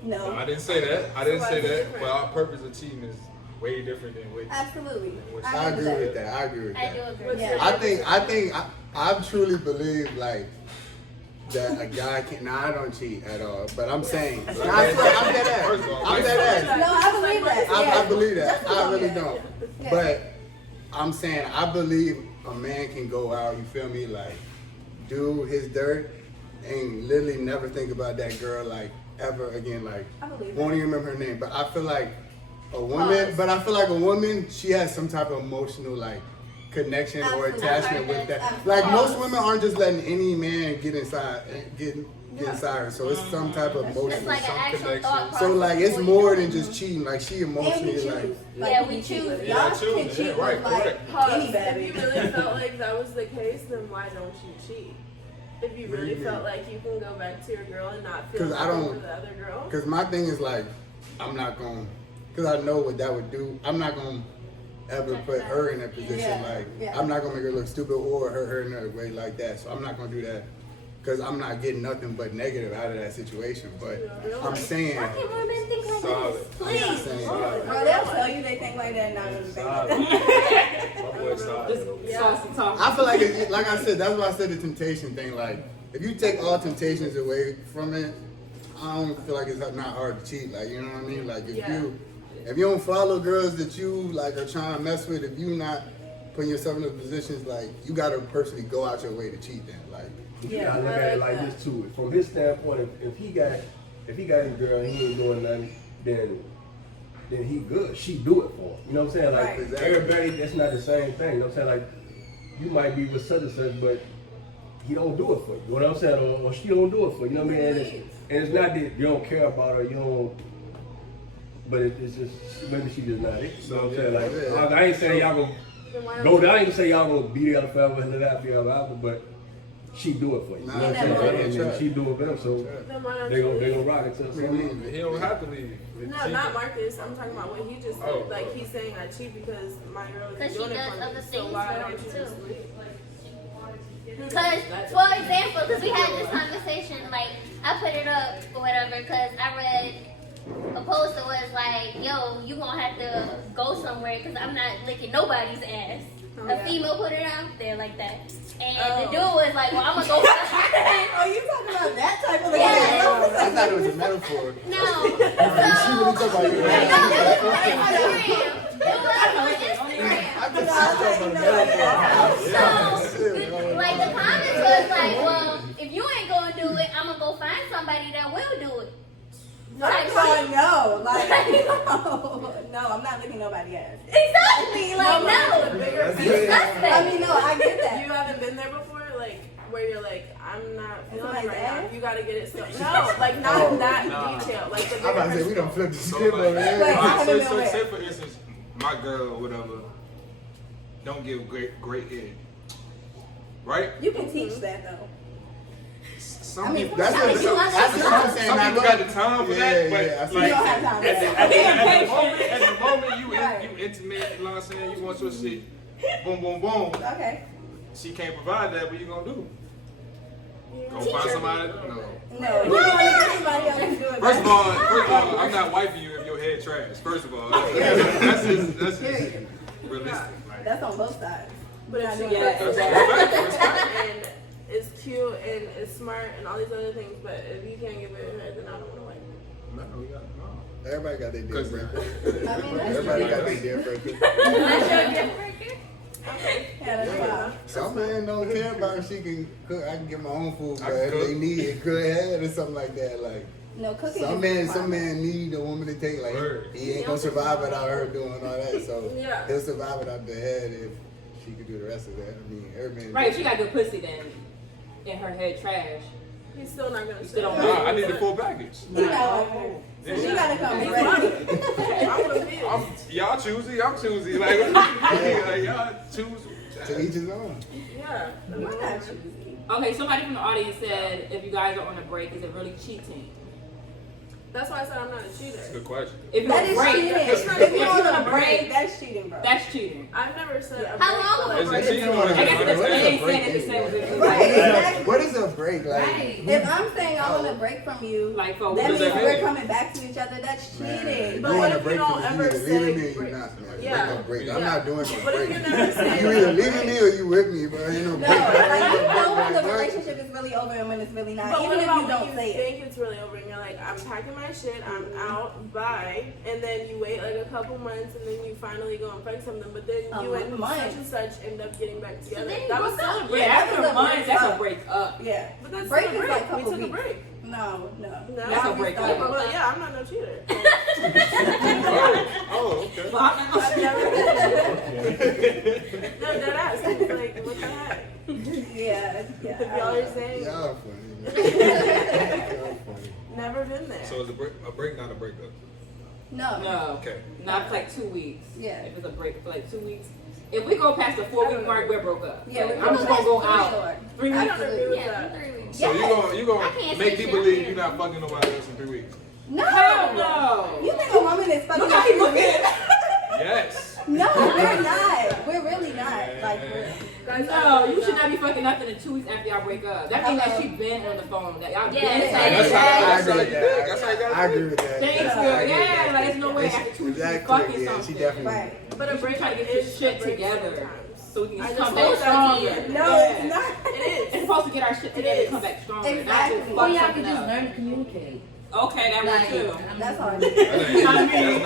No. I didn't say that. I didn't So say why is it that. different? But our purpose of cheating is way different than what. Absolutely. I agree with that. I agree with I do that. agree. What's Yeah. your I think I truly believe like that a guy can. Now I don't cheat at all, but I'm saying I'm dead ass. First of all, I'm dead ass. No, I believe that. I Yeah. believe that. Just I really that. don't. Yeah. But I'm saying I believe a man can go out. You feel me? Like do his dirt and literally never think about that girl like ever again. Like I believe won't that. even remember her name. But I feel like a woman. But I feel like a woman. She has some type of emotional like connection or Absolutely. attachment with that. Absolutely. Like most women aren't just letting any man get inside get inside her. So it's some type of It's emotional. like an actual connection. thought process. So like it's before you more do than it. just cheating. Like she And we emotionally choose. like. Yeah, we we choose. choose. Yeah, Y'all choose. can cheat Yeah, right, with like correct. Pause. any bad If you bitch. really felt like that was the case, then why don't you cheat? If you really felt like you can go back to your girl and not feel 'Cause I nothing don't- for the other girl. Cause my thing is like, I'm not gonna, cause I know what that would do. I'm not gonna ever put her in that position. Yeah, Like, yeah. I'm not gonna make her look stupid or hurt her in a way like that. So I'm not gonna do that. Cause I'm not getting nothing but negative out of that situation. But I'm saying, Why can't women think like Solid. this? I'm Please. just saying, Oh, they'll tell you they think like that and not really think like that. My boy solid. saucy talk. I feel like, like I said, that's why I said the temptation thing. Like, if you take all temptations away from it, I don't feel like it's not hard to cheat. Like, you know what I mean? Like, if you don't follow girls that you like are trying to mess with, if you not putting yourself in those positions, like you gotta personally go out your way to cheat. Then, like, You gotta look at it like this too. From his standpoint, if he got his girl and he ain't doing nothing, then he good. She do it for him. You know what I'm saying? Like Right. Exactly. everybody, that's not the same thing. You know what I'm saying? Like you might be with such and such, but he don't do it for you. You know what I'm saying? Or she don't do it for you. You know what I mean? And it's not that you don't care about her. You don't. But it's just maybe she just not it. You know what I'm saying? Like Yeah. I ain't saying y'all gonna Then why go don't down. I ain't gonna say y'all gonna be together forever and live happy ever after, but she do it for you. You know what I'm Nah, saying? yeah. And she do it for them, so then why don't they you gonna rock it till the sun. He don't have to leave. No, not Marcus. I'm talking about what he just said. Oh. Like he's saying I cheat because my girl Because is she doing it does for me. other So things why for don't him, you too. just leave? Because, for example, because we had this conversation, like, I put it up or whatever, because I read a post that was like, yo, you gonna have to go somewhere because I'm not licking nobody's ass. A female put it out there like that. And the dude was like, well, I'm gonna go Oh, you talking about that type of Yes. I thought it was a metaphor. No. She really talking about you. No, it was on Instagram. It was on Instagram. I thought she was talking about a metaphor. So, like, the comments was like, well, if you ain't gonna do it, I'm gonna go find somebody that will do it. First of all, no. Like, no, I'm not licking nobody's ass. Exactly, like, no. You suspect. I mean, no, I get that. You haven't been there before, like where you're like, I'm not feeling Somebody's right now. ass? You gotta get it. So no, like not in that detail. Like the I'm about to say we bigger don't flip the So, script like, over here. Wait. alright, say for instance, my girl or whatever don't give great head, right? You can teach that though. Some I mean, people, That's what I'm saying. some people got the time for that, but I see. like You don't have time for that. at the moment you Right. you intimate, you know what I'm saying? You want your shit, boom, boom, boom. Okay. She can't provide that. What you gonna do? Go Teach find her. somebody? No. No, you want to get somebody else to do it. First of all, I'm not wifing you if your head trash. First of all, that's just realistic. Like, That's on both sides. But if she Yeah, looks exactly. and is cute and is smart and all these other things, but if you can't give it her, then I don't want to wife you. no, we got no. Everybody got their deal Because breaker. I mean, that's Everybody got their deal breaker. That's your deal breaker? Yeah, that's fine. Some men don't care about if she can cook. I can get my own food, I but can if cook. they need a good head or something like that, like No cooking. some is men, fine. some men need a woman to take. Like Word. he ain't gonna survive without her doing all that. So Yeah. he'll survive without the head if she could do the rest of that. I mean, every man. Right, if she got good pussy, then in her head trash. He's still not gonna. Still don't say Nah, I need the full package. He not like her. So she gotta come ready. I'm with him. Y'all choosy, I'm choosy. Like y'all choose. To each his own. Yeah. We're not choosy. Okay, somebody from the audience said, if you guys are on a break, is it really cheating? That's why I said I'm not a cheater. That's a good question. If That you is break, cheating. It's not If you cheating. on a break, that's cheating, bro. that's cheating. I've never said a How break, long but, of a like, Is it cheating or is I guess it it's What is a they ain't break saying it the same as if Right, exactly. What is a break? Like, Right. If I'm saying I want a break from you, like for that means does that we're mean? coming back to each other. That's man, cheating. But you what want a if break you don't from me? You ever either leaving say me or break? you're not. Man. Yeah. Break no break. Yeah. I'm not doing no What if break. you never say You either leaving me or you with me, bro. Ain't no No, break. like you know when the What? relationship is really over and when it's really not. But Even what if about you when don't you say it. think it's really over and you're like, I'm packing my shit, I'm out, bye, and then you wait like a couple months and then you finally go and find something, but then you and such and such end up getting back together. then you That was broke still a up. break. yeah, after That's a month, that's a up. break up. Yeah. But that's Break still a is break. like We couple took a weeks. break. No. No, That's a break Well, up. yeah, I'm not no cheater. Oh, okay. But I'm not I've never been. No, dead ass. Like, what the heck? Yeah. If y'all are saying Y'all funny, man. Y'all funny. never been there. So is a break not a breakup? No. No, Okay. not for like 2 weeks. Yeah. If it's a break for like 2 weeks. If we go past the 4-week mark, we're broke up. Yeah, Like, we're I'm just gonna go for out sure. 3 I weeks. don't agree with Yeah, that. 3 weeks. So you Yes. gonna I can't make say me shit. believe you're not fucking nobody else in 3 weeks? No. Hell no. You think a woman is fucking Look how he you? looking. Yes. No, we're not. We're really not. Like, Guys, No, you should not be fucking nothing in 2 weeks after y'all break up. That means that Hello. she been on the phone. That y'all Yeah, been it's talking. like- That's how I you agree with think. that. That's how you gotta I think. agree with that. Thanks, I girl. agree with Yeah, that. like there's no way It's- after 2 weeks you exactly, fucking yeah, she something. definitely. right. But a You should breakup try to get your is shit a break together. sometimes. So we can I just just come told back that to you. stronger. No, Yeah. it's not. It is. It's supposed to get our shit together is. and come back stronger. Exactly. Not Or just fuck y'all can something just up. learn to communicate. Okay, that Like, works too. That's hard. That's not easy.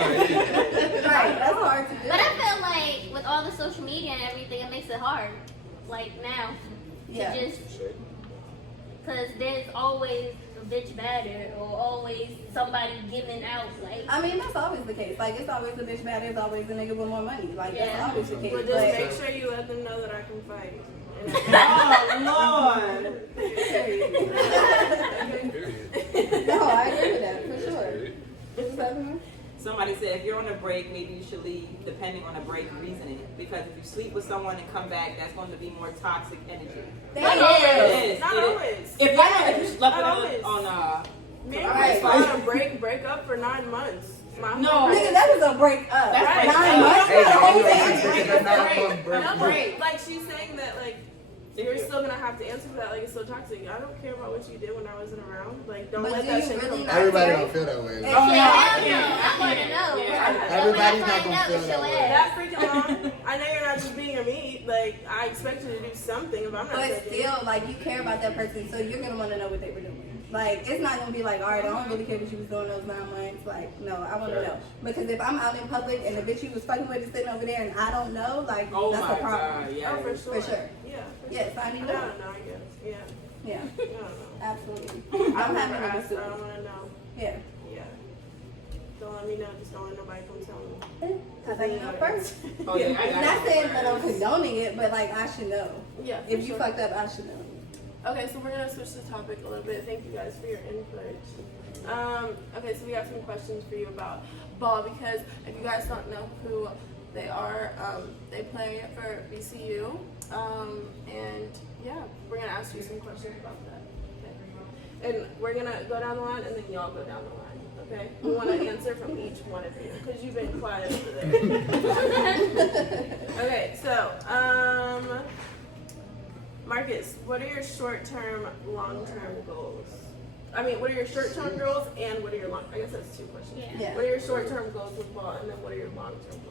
Right. That's hard to do. But I feel like with all the social media and everything, it makes it hard. Like now, Yeah. to just, because there's always a bitch badder or always somebody giving out. Like, I mean, that's always the case. Like, it's always a bitch bad. There's always a nigga with more money. Like, Yeah. that's always the case. But But just make sure you let them know that I can fight. Oh, Lord. no, I agree with that for sure. What's happening? Somebody said if you're on a break, maybe you should leave depending on the break reasoning. Because if you sleep with someone and come back, that's going to be more toxic energy. Not It always. is. Not It is. always. If you slept Not with always. on Me and Alright. Chris were on a break up for 9 months. My No. whole Nigga, that was a break up. That's Right. 9 months? Hey, That's hold on. crazy. I'm taking a 9-month break. No, but like she's saying that like you're still gonna have to answer for that. Like it's so toxic. I don't care about what you did when I wasn't around. Like don't But let do that you shit really come not back. Everybody care? don't feel that way. And Oh, shit, yeah. hell no, I want to know. Yeah. Everybody's When I not find gonna out, feel it's that your way. ass. That freaking long. I know you're not just being a meat. Like I expect you to do something. If I'm not. But judging. still, like, you care about that person, so you're gonna want to know what they were doing. Like, it's not gonna be like, all right, I don't really care what you was doing those 9 months. Like, no, I want to know. Because if I'm out in public and the bitch you was fucking with is sitting over there and I don't know, like, Oh that's my a problem. God, yeah. Oh, for sure. For sure. Yeah. For Yes, I need sure. to I know. don't know. I guess. Yeah. Yeah, I don't know. absolutely. I've I'm never having asked. I don't want to know. Yeah. Yeah. Don't let me know. Just don't let nobody come tell me. Because I know first. Oh, yeah, I got Not it. saying that I'm condoning it, but like, I should know. Yeah. If for you sure. fucked up, I should know. Okay, so we're gonna switch the topic a little bit. Thank you guys for your input. Okay, so we got some questions for you about ball because if you guys don't know who they are, they play for VCU, and yeah, we're gonna ask you some questions about that. Okay, and we're gonna go down the line, and then y'all go down the line. Okay, we want to answer from each one of you because you've been quiet over there. Okay, so Marcus, what are your short-term, long-term goals? I mean, what are your short-term goals and what are your long? I guess that's 2 questions. Yeah. Yeah. What are your short-term goals with ball, and then what are your long-term goals?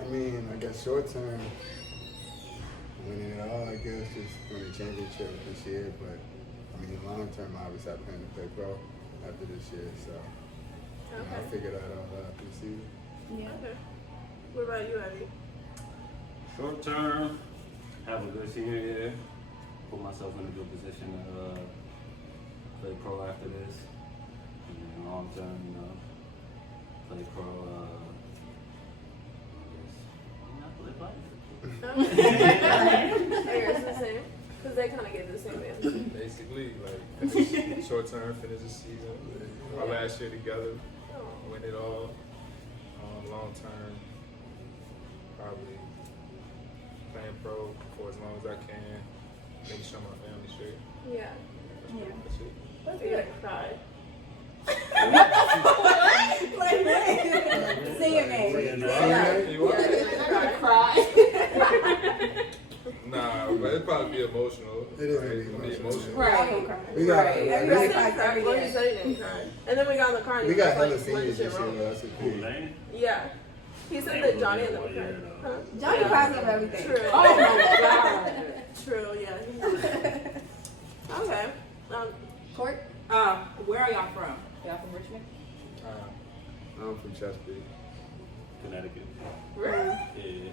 I mean, I guess short term, winning it all, I guess, just win a championship this year. But I mean, long term, obviously, I plan to play pro after this year. So you know, I'll figure that all out this season. Yeah. Okay. What about you, Abby? Short term, have a good senior year. Put myself in a good position to play pro after this. And then long term, you know, play pro. I guess the same. Because they kind of gave the same answer. Basically, like finish, short term, finish the season. Our last year together, win it all. Long term, probably playing pro for as long as I can. Make sure my family straight. Yeah. That's it. You're gonna cry. Like, wait. Say your name. You what? Cry. Nah, but it'd probably be emotional. It is gonna be It'd emotional. Right. We got Everybody cries Well, every he year. said he didn't cry. And then we got in the car and We he got was hella like, seniors this year, wrong. though. That's the thing. Lane? Yeah. He said that Johnny and them were crying. Huh? Johnny cries over everything. True. Oh my God. True, yeah. Okay. Court? Where are y'all from? Y'all from Richmond? I'm from Chesapeake. Connecticut. Really? Yeah.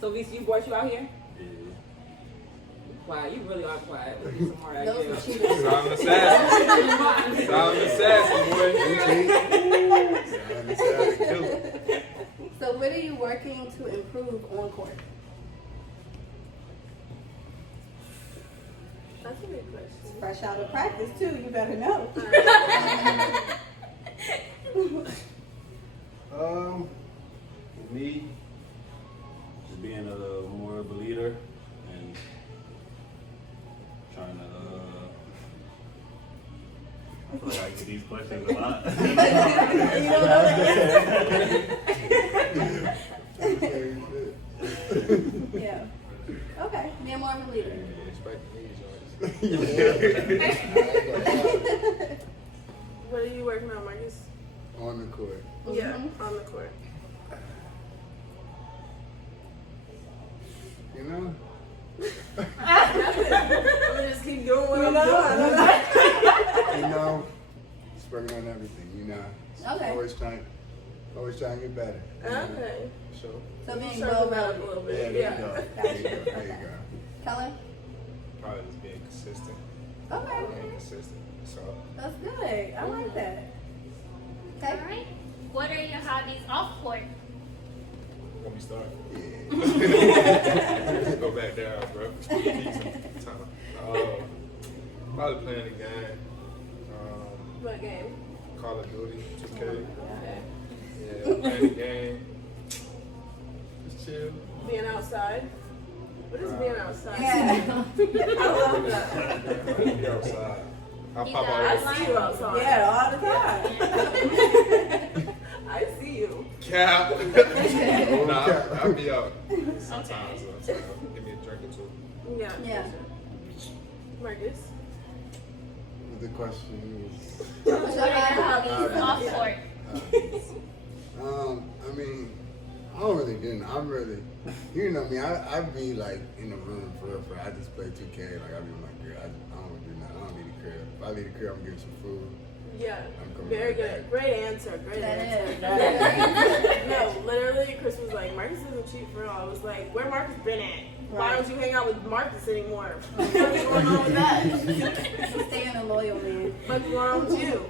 So VC brought you out here? Yeah. Wow, you really are quiet. Look at some more Those were ideas. cheaters. Sound assassin. Sound assassin, boy. So what are you working to improve on court? That's a good question. Fresh out of practice too, you better know. With me, just being more of a leader and trying to. I feel like I get these questions a lot. You don't know the answer. Yeah. Okay, being more of a leader. What are you working on, Marcus? On the court. Yeah, on the court. You know? I'm gonna just keep doing what I'm doing. I don't know. You know, just working on everything, you know. Okay. Always trying to get better. you know? Okay. Sure. So being Sharpen well that up a rounded. little Yeah, bit. there you go. There you go. There you go. Color? Probably just being consistent. Okay. Being consistent. So, That's good. I like that. All Okay. right. What are your hobbies off court? when we start. Yeah. Let's go back down, bro. Need some time. Probably playing a game. What game? Call of Duty, 2K. Okay. Yeah, playing a game. Just chill. Being outside. What is being outside? Yeah. I love that. Be outside. I'll You pop got out I every see you outside. Yeah, all the time. I see you. Cap. Nah, I'll be out sometimes. Give me a drink or two. Yeah. Yeah. Marcus. The question is, What are your hobbies off court? I mean, I don't really do. I'm really, you know me. I be like in the room for real. I just play 2K. Like I be with my girl. I don't do nothing. I don't need a crib. If I leave the crib, I'm getting some food. Yeah. I'm coming Very right good. back. Great answer. Great That answer. is. No, literally, Chris was like, Marcus isn't cheap for real. I was like, where Marcus been at? Why don't you hang out with Marcus anymore? What's going on with that? Staying a loyal man. What's going on with you?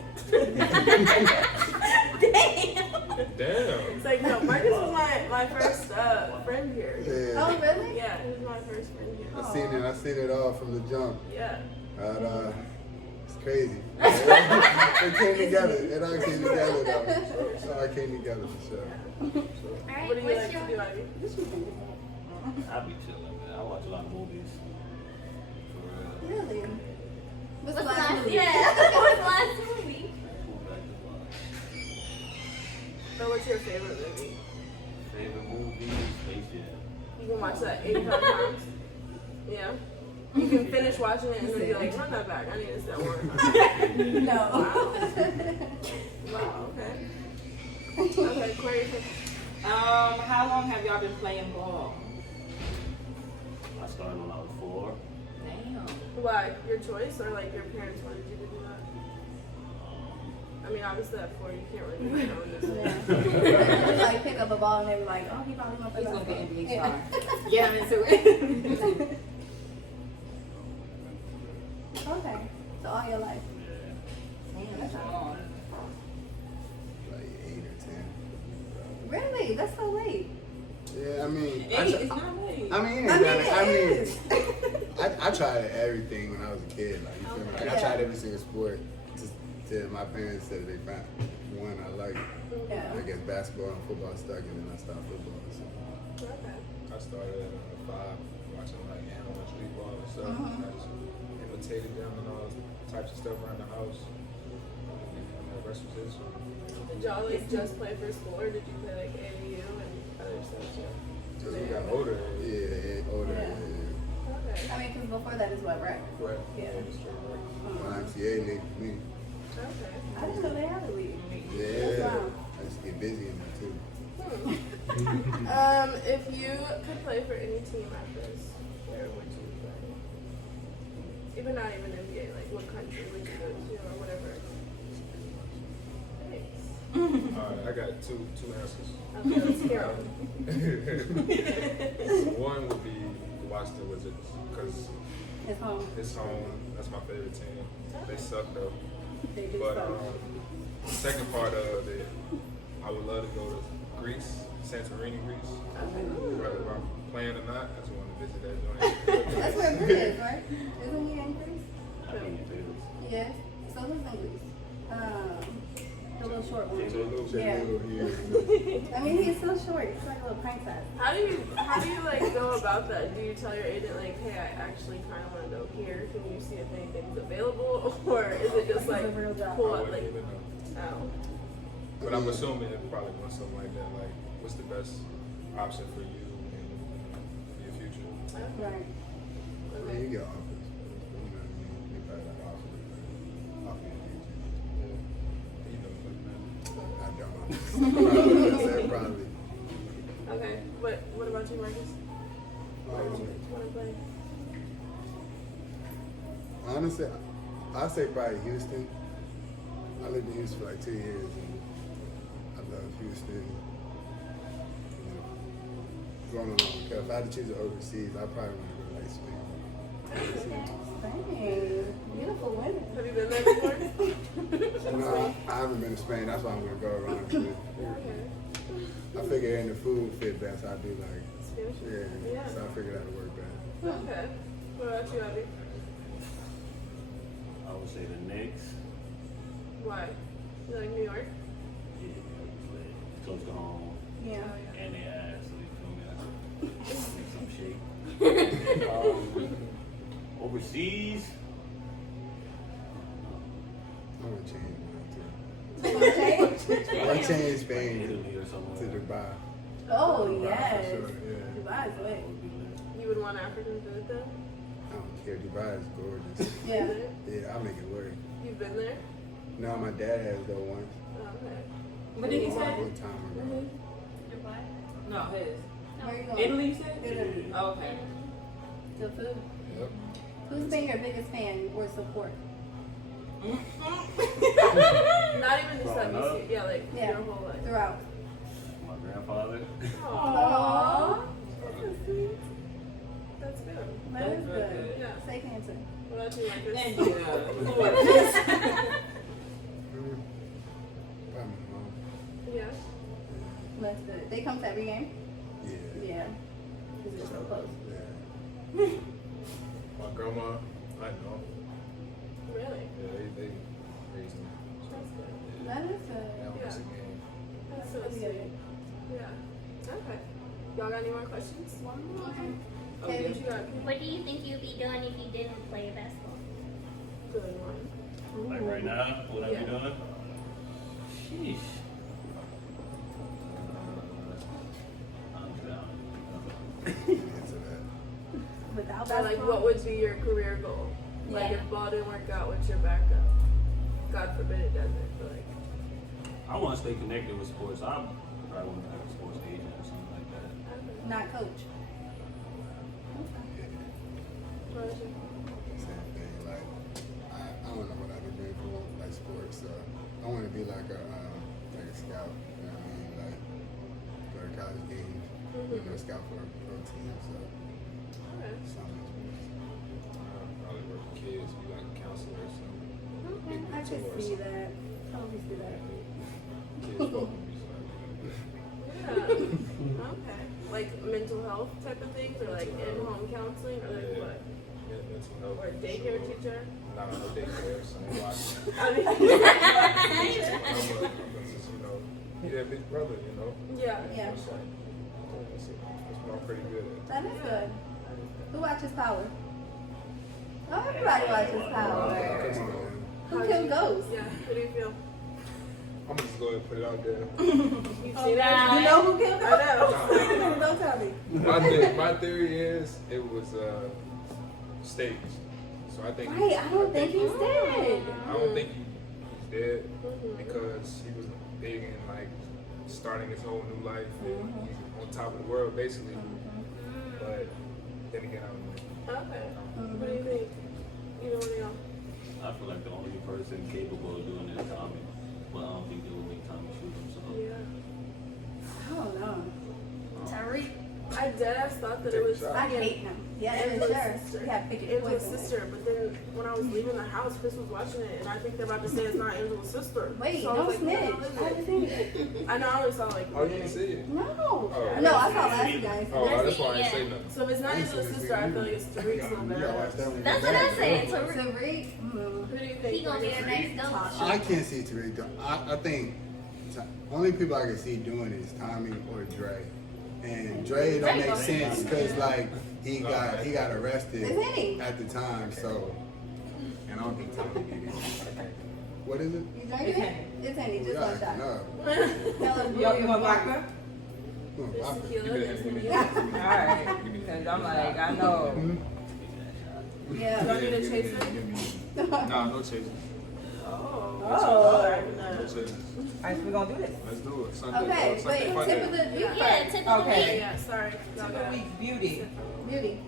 Damn. It's like, no, Marcus was my first friend here. Yeah. Oh, really? Yeah, he was my first friend here. I seen it all from the jump. Yeah. It's crazy. It came together. It all came together though. It all came together for sure. All right. What do you What's like your to do, Ivy? I be chilling, man. I watch a lot of movies. For real. Really? What's What's the the last last? movie? Yeah. What's the last movie? Cool back to watch. Or what's your favorite movie? Favorite movie? Space Jam. You can watch that 85 times. Yeah. You can finish watching it and then be like, run that back. I need to see that one more time. No. Wow, okay. Okay, Corey. How long have y'all been playing ball? I started when I was 4. Damn. Why? Your choice or like your parents wanted you to do that? I mean, obviously at 4 you can't really do your own Yeah. decision. Just like pick up a ball and they were like, oh, he probably gonna play He's gonna be basketball. NBA Yeah. star. Get him into it. Okay. So all your life. Damn, that's long. Like 8 or 10. Really? That's so late. Yeah, I mean, It's not late. I mean, I tried everything when I was a kid. Like, you feel me? Like, I tried every single sport. Just till my parents said they found one I liked. Yeah. I guess basketball and football stuck, and then I stopped football. So. Okay. I started at 5 watching like animal street ball and stuff. I just, in educated them and all types of stuff around the house. And the rest was history. Did y'all like just play for school, or did you play like AAU and other stuff too? As we got older, Older. Yeah. Okay. I mean, because before that is what, right? right? Yeah. Straight right. YMCA league for me. Okay. I didn't know they had a league. Yeah. Wow. I just get busy in there too. If you could play for any team after this, where would you play? Even not even NBA, like what country would you go to or whatever? Thanks. I got two answers. Okay, let's hear 'em. One would be the Washington Wizards because It's home. it's home. That's my favorite team. They suck though. They do But stuff. the second part of it, I would love to go to Greece, Santorini, Greece. Whether I'm playing or not, I just want to visit that joint. That's where Greece is, right? Isn't he in Greece? I think it is. Yes. So who's in Greece? The little short one. Yeah. I mean, he's so short. It's like a little pint size. How do you like go about that? Do you tell your agent like, hey, I actually kind of want to go here. Can you see if anything's available, or is it just like It's a real job. pull I up like, wouldn't even know. oh, But I'm assuming it probably wants something like that. Like, what's the best option for you and your future? Right. I mean, you get offers. You know what I mean? They probably like offer you You know, but I don't. Probably. okay. What about you, Marcus? Where would you want to play? Honestly, I'd say probably Houston. I lived in Houston for like 2 years. And I love Houston. You know, going on. Because if I had to choose it overseas, I probably want to go to like Spain. Spain. Beautiful women. Have you been there before? No, I haven't been to Spain. That's why I'm going to go around to it. Okay. I figure hearing the food fit best. I do like, Spanish? yeah. So I figured that would work better. Okay. What about you, Abby? I would say the Knicks. Why? You like New York? Yeah, it's close to home. Yeah. And they ass, so you feel me? I can make some shake. Overseas, I'm going to change mine too. You wanna change? I'm going to change Spain Italy or something. to Dubai. Oh, Dubai yes. for sure, yeah. Dubai's lit. You would want African food though? I don't care. Dubai is gorgeous. Yeah. Yeah, I'll make it work. You've been there? No, my dad has though once. Oh, okay. What did he say? One time ago. No, his. Where you going? Italy, you said? Italy. Oh, okay. Good food. Yep. Who's been your biggest fan or support? Not even just that you see. Yeah, like Yeah. your whole life. Throughout. My grandfather. Aww. That's sweet. That's good. That is That's good. Yeah. Safe answer. What about you, Marcus? And you Probably my mom. Yeah. That's good. They come to every game? Yeah. Yeah. Because it's so close. Yeah. My grandma, I know. Really? Yeah, they raised me. That's good. That is Now good. it's a game. That's so sweet. Yeah. Okay. Y'all got any more questions? Okay, what you got? What do you think you'd be doing if you didn't play basketball? Good one. Like right now, what I Yeah. be doing? Sheesh. I'm down. Answer that. Without Or like, basketball? what would be your career goal? Like, Yeah. if ball didn't work out, what's your backup? God forbid it doesn't, but like, I want to stay connected with sports. I probably want to have a sports agent or something like that. Not coach. what is it? Same thing. Like, I don't know what I've been doing for like sports. So I want to be like a scout. You know what I mean? Like go to college games. You know, scout for a pro team. So Okay. something. Probably work with kids, be like a counselor or something. Okay, I could see that. Totally see that. Kids fuck with me, so Yeah. Okay. Like mental health type of things, or like in-home counseling, or like what? yeah, mental health. Or daycare teacher? Nah, no daycare, so I'm watching. I mean, I'm just, you know, be that big brother, you know. yeah. Yeah. It's like, that's what I'm pretty good at. That is good. Who watches Power? Oh, everybody watches Power. Who killed Ghost? Yeah, what do you feel? I'm just going to put it out there. You've seen it? You know who killed Ghost? I know. Don't tell me. My theory is it was staged. So I think. Right, I don't think he's dead. I don't think he's dead because he was big in like starting his whole new life and he's on top of the world basically. But then again, I don't know. Okay. What do you think? You know what I know? I feel like the only person capable of doing it is Tommy. But I don't think they would make Tommy shoot himself. Yeah. I don't know. Tariq. I deadass thought that it was. I hate him. Yeah, and for his sure. sister. We have picket Angela's poison. sister, but then when I was leaving the house, Chris was watching it, and I think they're about to say it's not Angela's sister. Wait, so I was don't like, snitch. no, I haven't seen it. I know, I only saw like. Oh, you didn't see it? No. Oh. No, I saw last guy. Oh, that's why I didn't say nothing. So if it's not Angela's sister, I feel like it's Tariq's little badass. That's what I said. Tariq. Tariq. Who do you think? He gonna be the next ghost. I can't see Tariq doing. I think only people I can see doing it is Tommy or Dre. And Dre don't make sense because like he got arrested Isn't he? at the time. So, and I don't think Tommy did it. What is it? You drinking it? It's Henny, just one shot. No. Tell us You want vodka? Alright. Because I'm like, I know. Yeah. Don't need a chaser? Nah, no chasing. Oh. No chasing. Alright, we're gonna do this. Let's do it. Sunday, Okay, Sunday wait. fun Tip of day. the week. Yeah, tip of the Okay. week. Yeah, sorry. Tip of the week, beauty. Beauty.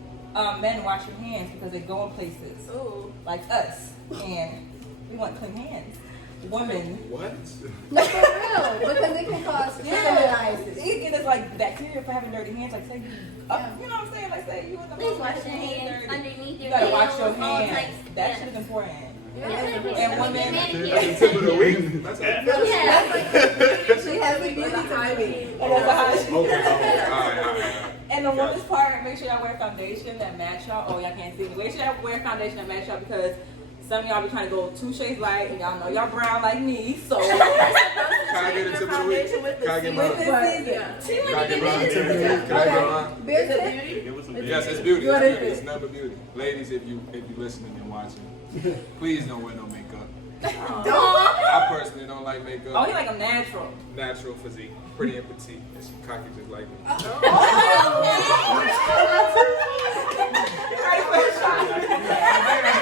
Men wash your hands because they go in places Ooh. like us, and we want clean hands. Women, What? No, for real. Because it can cause it stomatitis. can get us like bacteria for having dirty hands. Like say you, you know what I'm saying? Like say you in the Please wash wash your your hands hands dirty. underneath You your gotta wash your nails, all hands. types. That Yeah. shit is important. Yeah. And women, That's the tip of the week. That's a Yeah. She has a beauty hygiene. and that's a high. Okay, alright. And the woman's part, make sure y'all wear foundation that match y'all. Oh, y'all can't see me. Make sure y'all wear foundation that match y'all because some of y'all be trying to go 2 shades light and y'all know y'all brown like me. So Can I get a tip of the week? Can I get mine? With this season. Yeah. Can I get mine? Can I get mine? Beer Is it tip? beauty? Give us some big Yes, it's beauty. What is It's never beauty. Ladies, if you listening and watching, please don't wear no makeup. I personally don't like makeup. oh, he like a natural. Natural physique, pretty and petite. It's cocky just like me. Ready for a shot?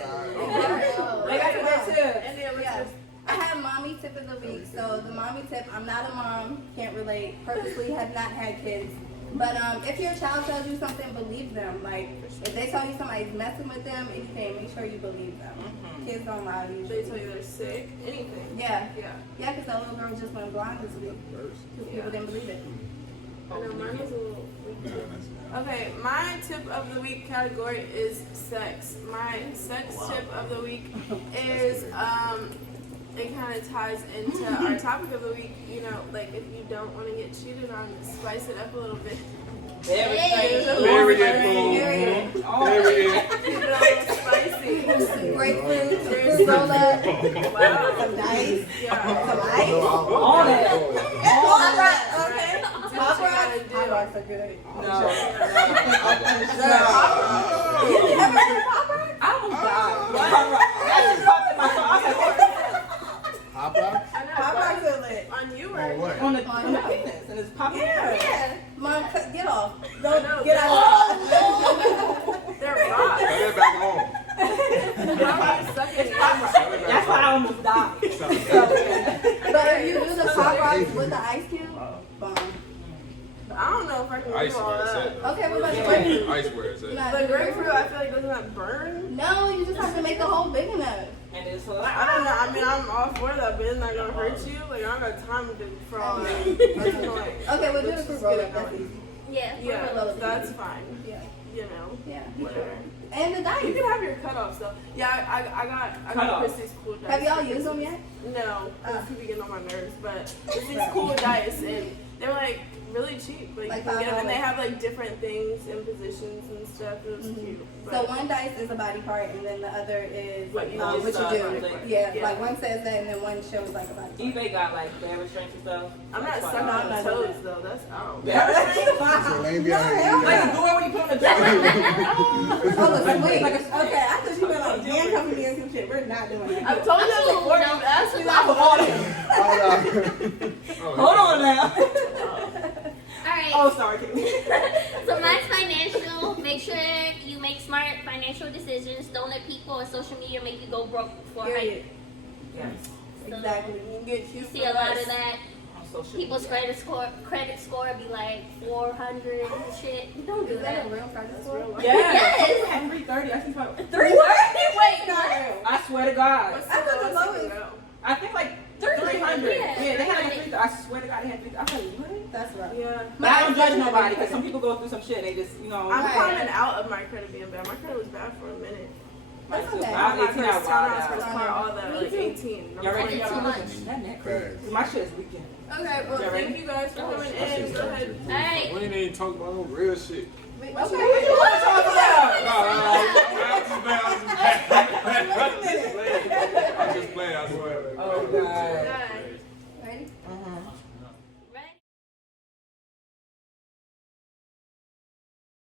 I got to wear too. Yeah. I have mommy tip of the week. So the mommy tip, I'm not a mom, can't relate, purposely have not had kids. But if your child tells you something, believe them. Like if they tell you somebody's messing with them, anything, make sure you believe them. Kids don't lie to you. They tell you they're sick. Anything. Yeah. Yeah. Yeah, because that little girl just went blind this week. Because people didn't believe it. I know mine was a little weak. Okay, my tip of the week category is sex. My sex tip of the week is it kind of ties into our topic of the week. You know, like if you don't want to get cheated on, spice it up a little bit. There we Hey. go. Period. Period. Keep it a little spicy. Some grapefruit, some soda, Wow. some ice, Yeah. some ice. On it. Pop rocks, okay. Do what Pop you gotta rocks. do. Pop rocks are good. No. You never had pop rocks? I almost died. That just popped in my car. I was like, Hop rock? I know, Pop but rocks are lit. on you Or or what? on the penis and it's popping. Yeah. Mom, get off. no, Get out. they're rocks. Send it back home. How you suck it? That's why I almost died. But if you do the pop rocks with the ice cube, bomb. I don't know if I can Ice do all wear that. set. Okay, what about the grapefruit? Ice wear set. Not The the grapefruit, I feel like doesn't that burn? No, you just have to make the hole big enough. And it's so I don't know. I mean, I'm all for that, but it's not gonna hurt you. Like I don't got time to for all that. That's annoying. Okay, we'll do the Let's fruit just roll get up. it That's going. easy. Yeah. Yeah, that's fine. Yeah. You know, Yeah. whatever. And the You dice. can have your cutoffs though. Yeah, I got Cutoffs. Chrissy's cool dice. Have y'all used them yet? No, because people getting on my nerves. But it's these cool dice, and they were like really cheap. Like, Like you can get them, and they $5. have like different things and positions and stuff. It was cute. So one dice is a body part, and then the other is What you what you just, do. like- Yeah, Yeah. like one says that, and then one shows like a body part. eBay got like bear restraints and stuff. I'm not Like, sucking $5. on the toes though. That's out. Bear restraints? So let me be honest. Like you do it when you put on the dress. Oh, the swing. Like a Okay, I thought you were like handcuffing me and some shit. We're not doing that. I've told you that before. You've asked me that before. Hold on now. Alright. Oh, sorry, Kim. So mine's financial. Make sure you make smart financial decisions. Don't let people on social media make you go broke before Period. Yes. Exactly. You get You you see a lot of that. On social People's media. credit score be like 400 and shit. Don't do Is that that. a real credit That's score? real life. Yes. Yes. I had 330. I think about 330? Wait, not real. I swear to God. What's I thought the the lowest- lowest? I think like 300. 300. Yeah, Yeah, they had like 300. 300. I swear to God, they had 300. I was like, what? That's rough. Yeah. But I don't judge nobody because some people go through some shit and they just, you know. I'm Right. climbing out of my credit being bad. My credit was bad for a minute. Like, That's so okay. I My was 18, I first was time, wild my out. first car, all that, Me like too. 18. Y'all ready? Too much. That neck crazy. My shit is weekend. Okay, well, Y'all ready? thank you guys for coming in. Go ahead. Alright. We ain't even talking about no real shit. Okay. What you want to talk about? I'm just playing, I swear. Oh, God. Guys.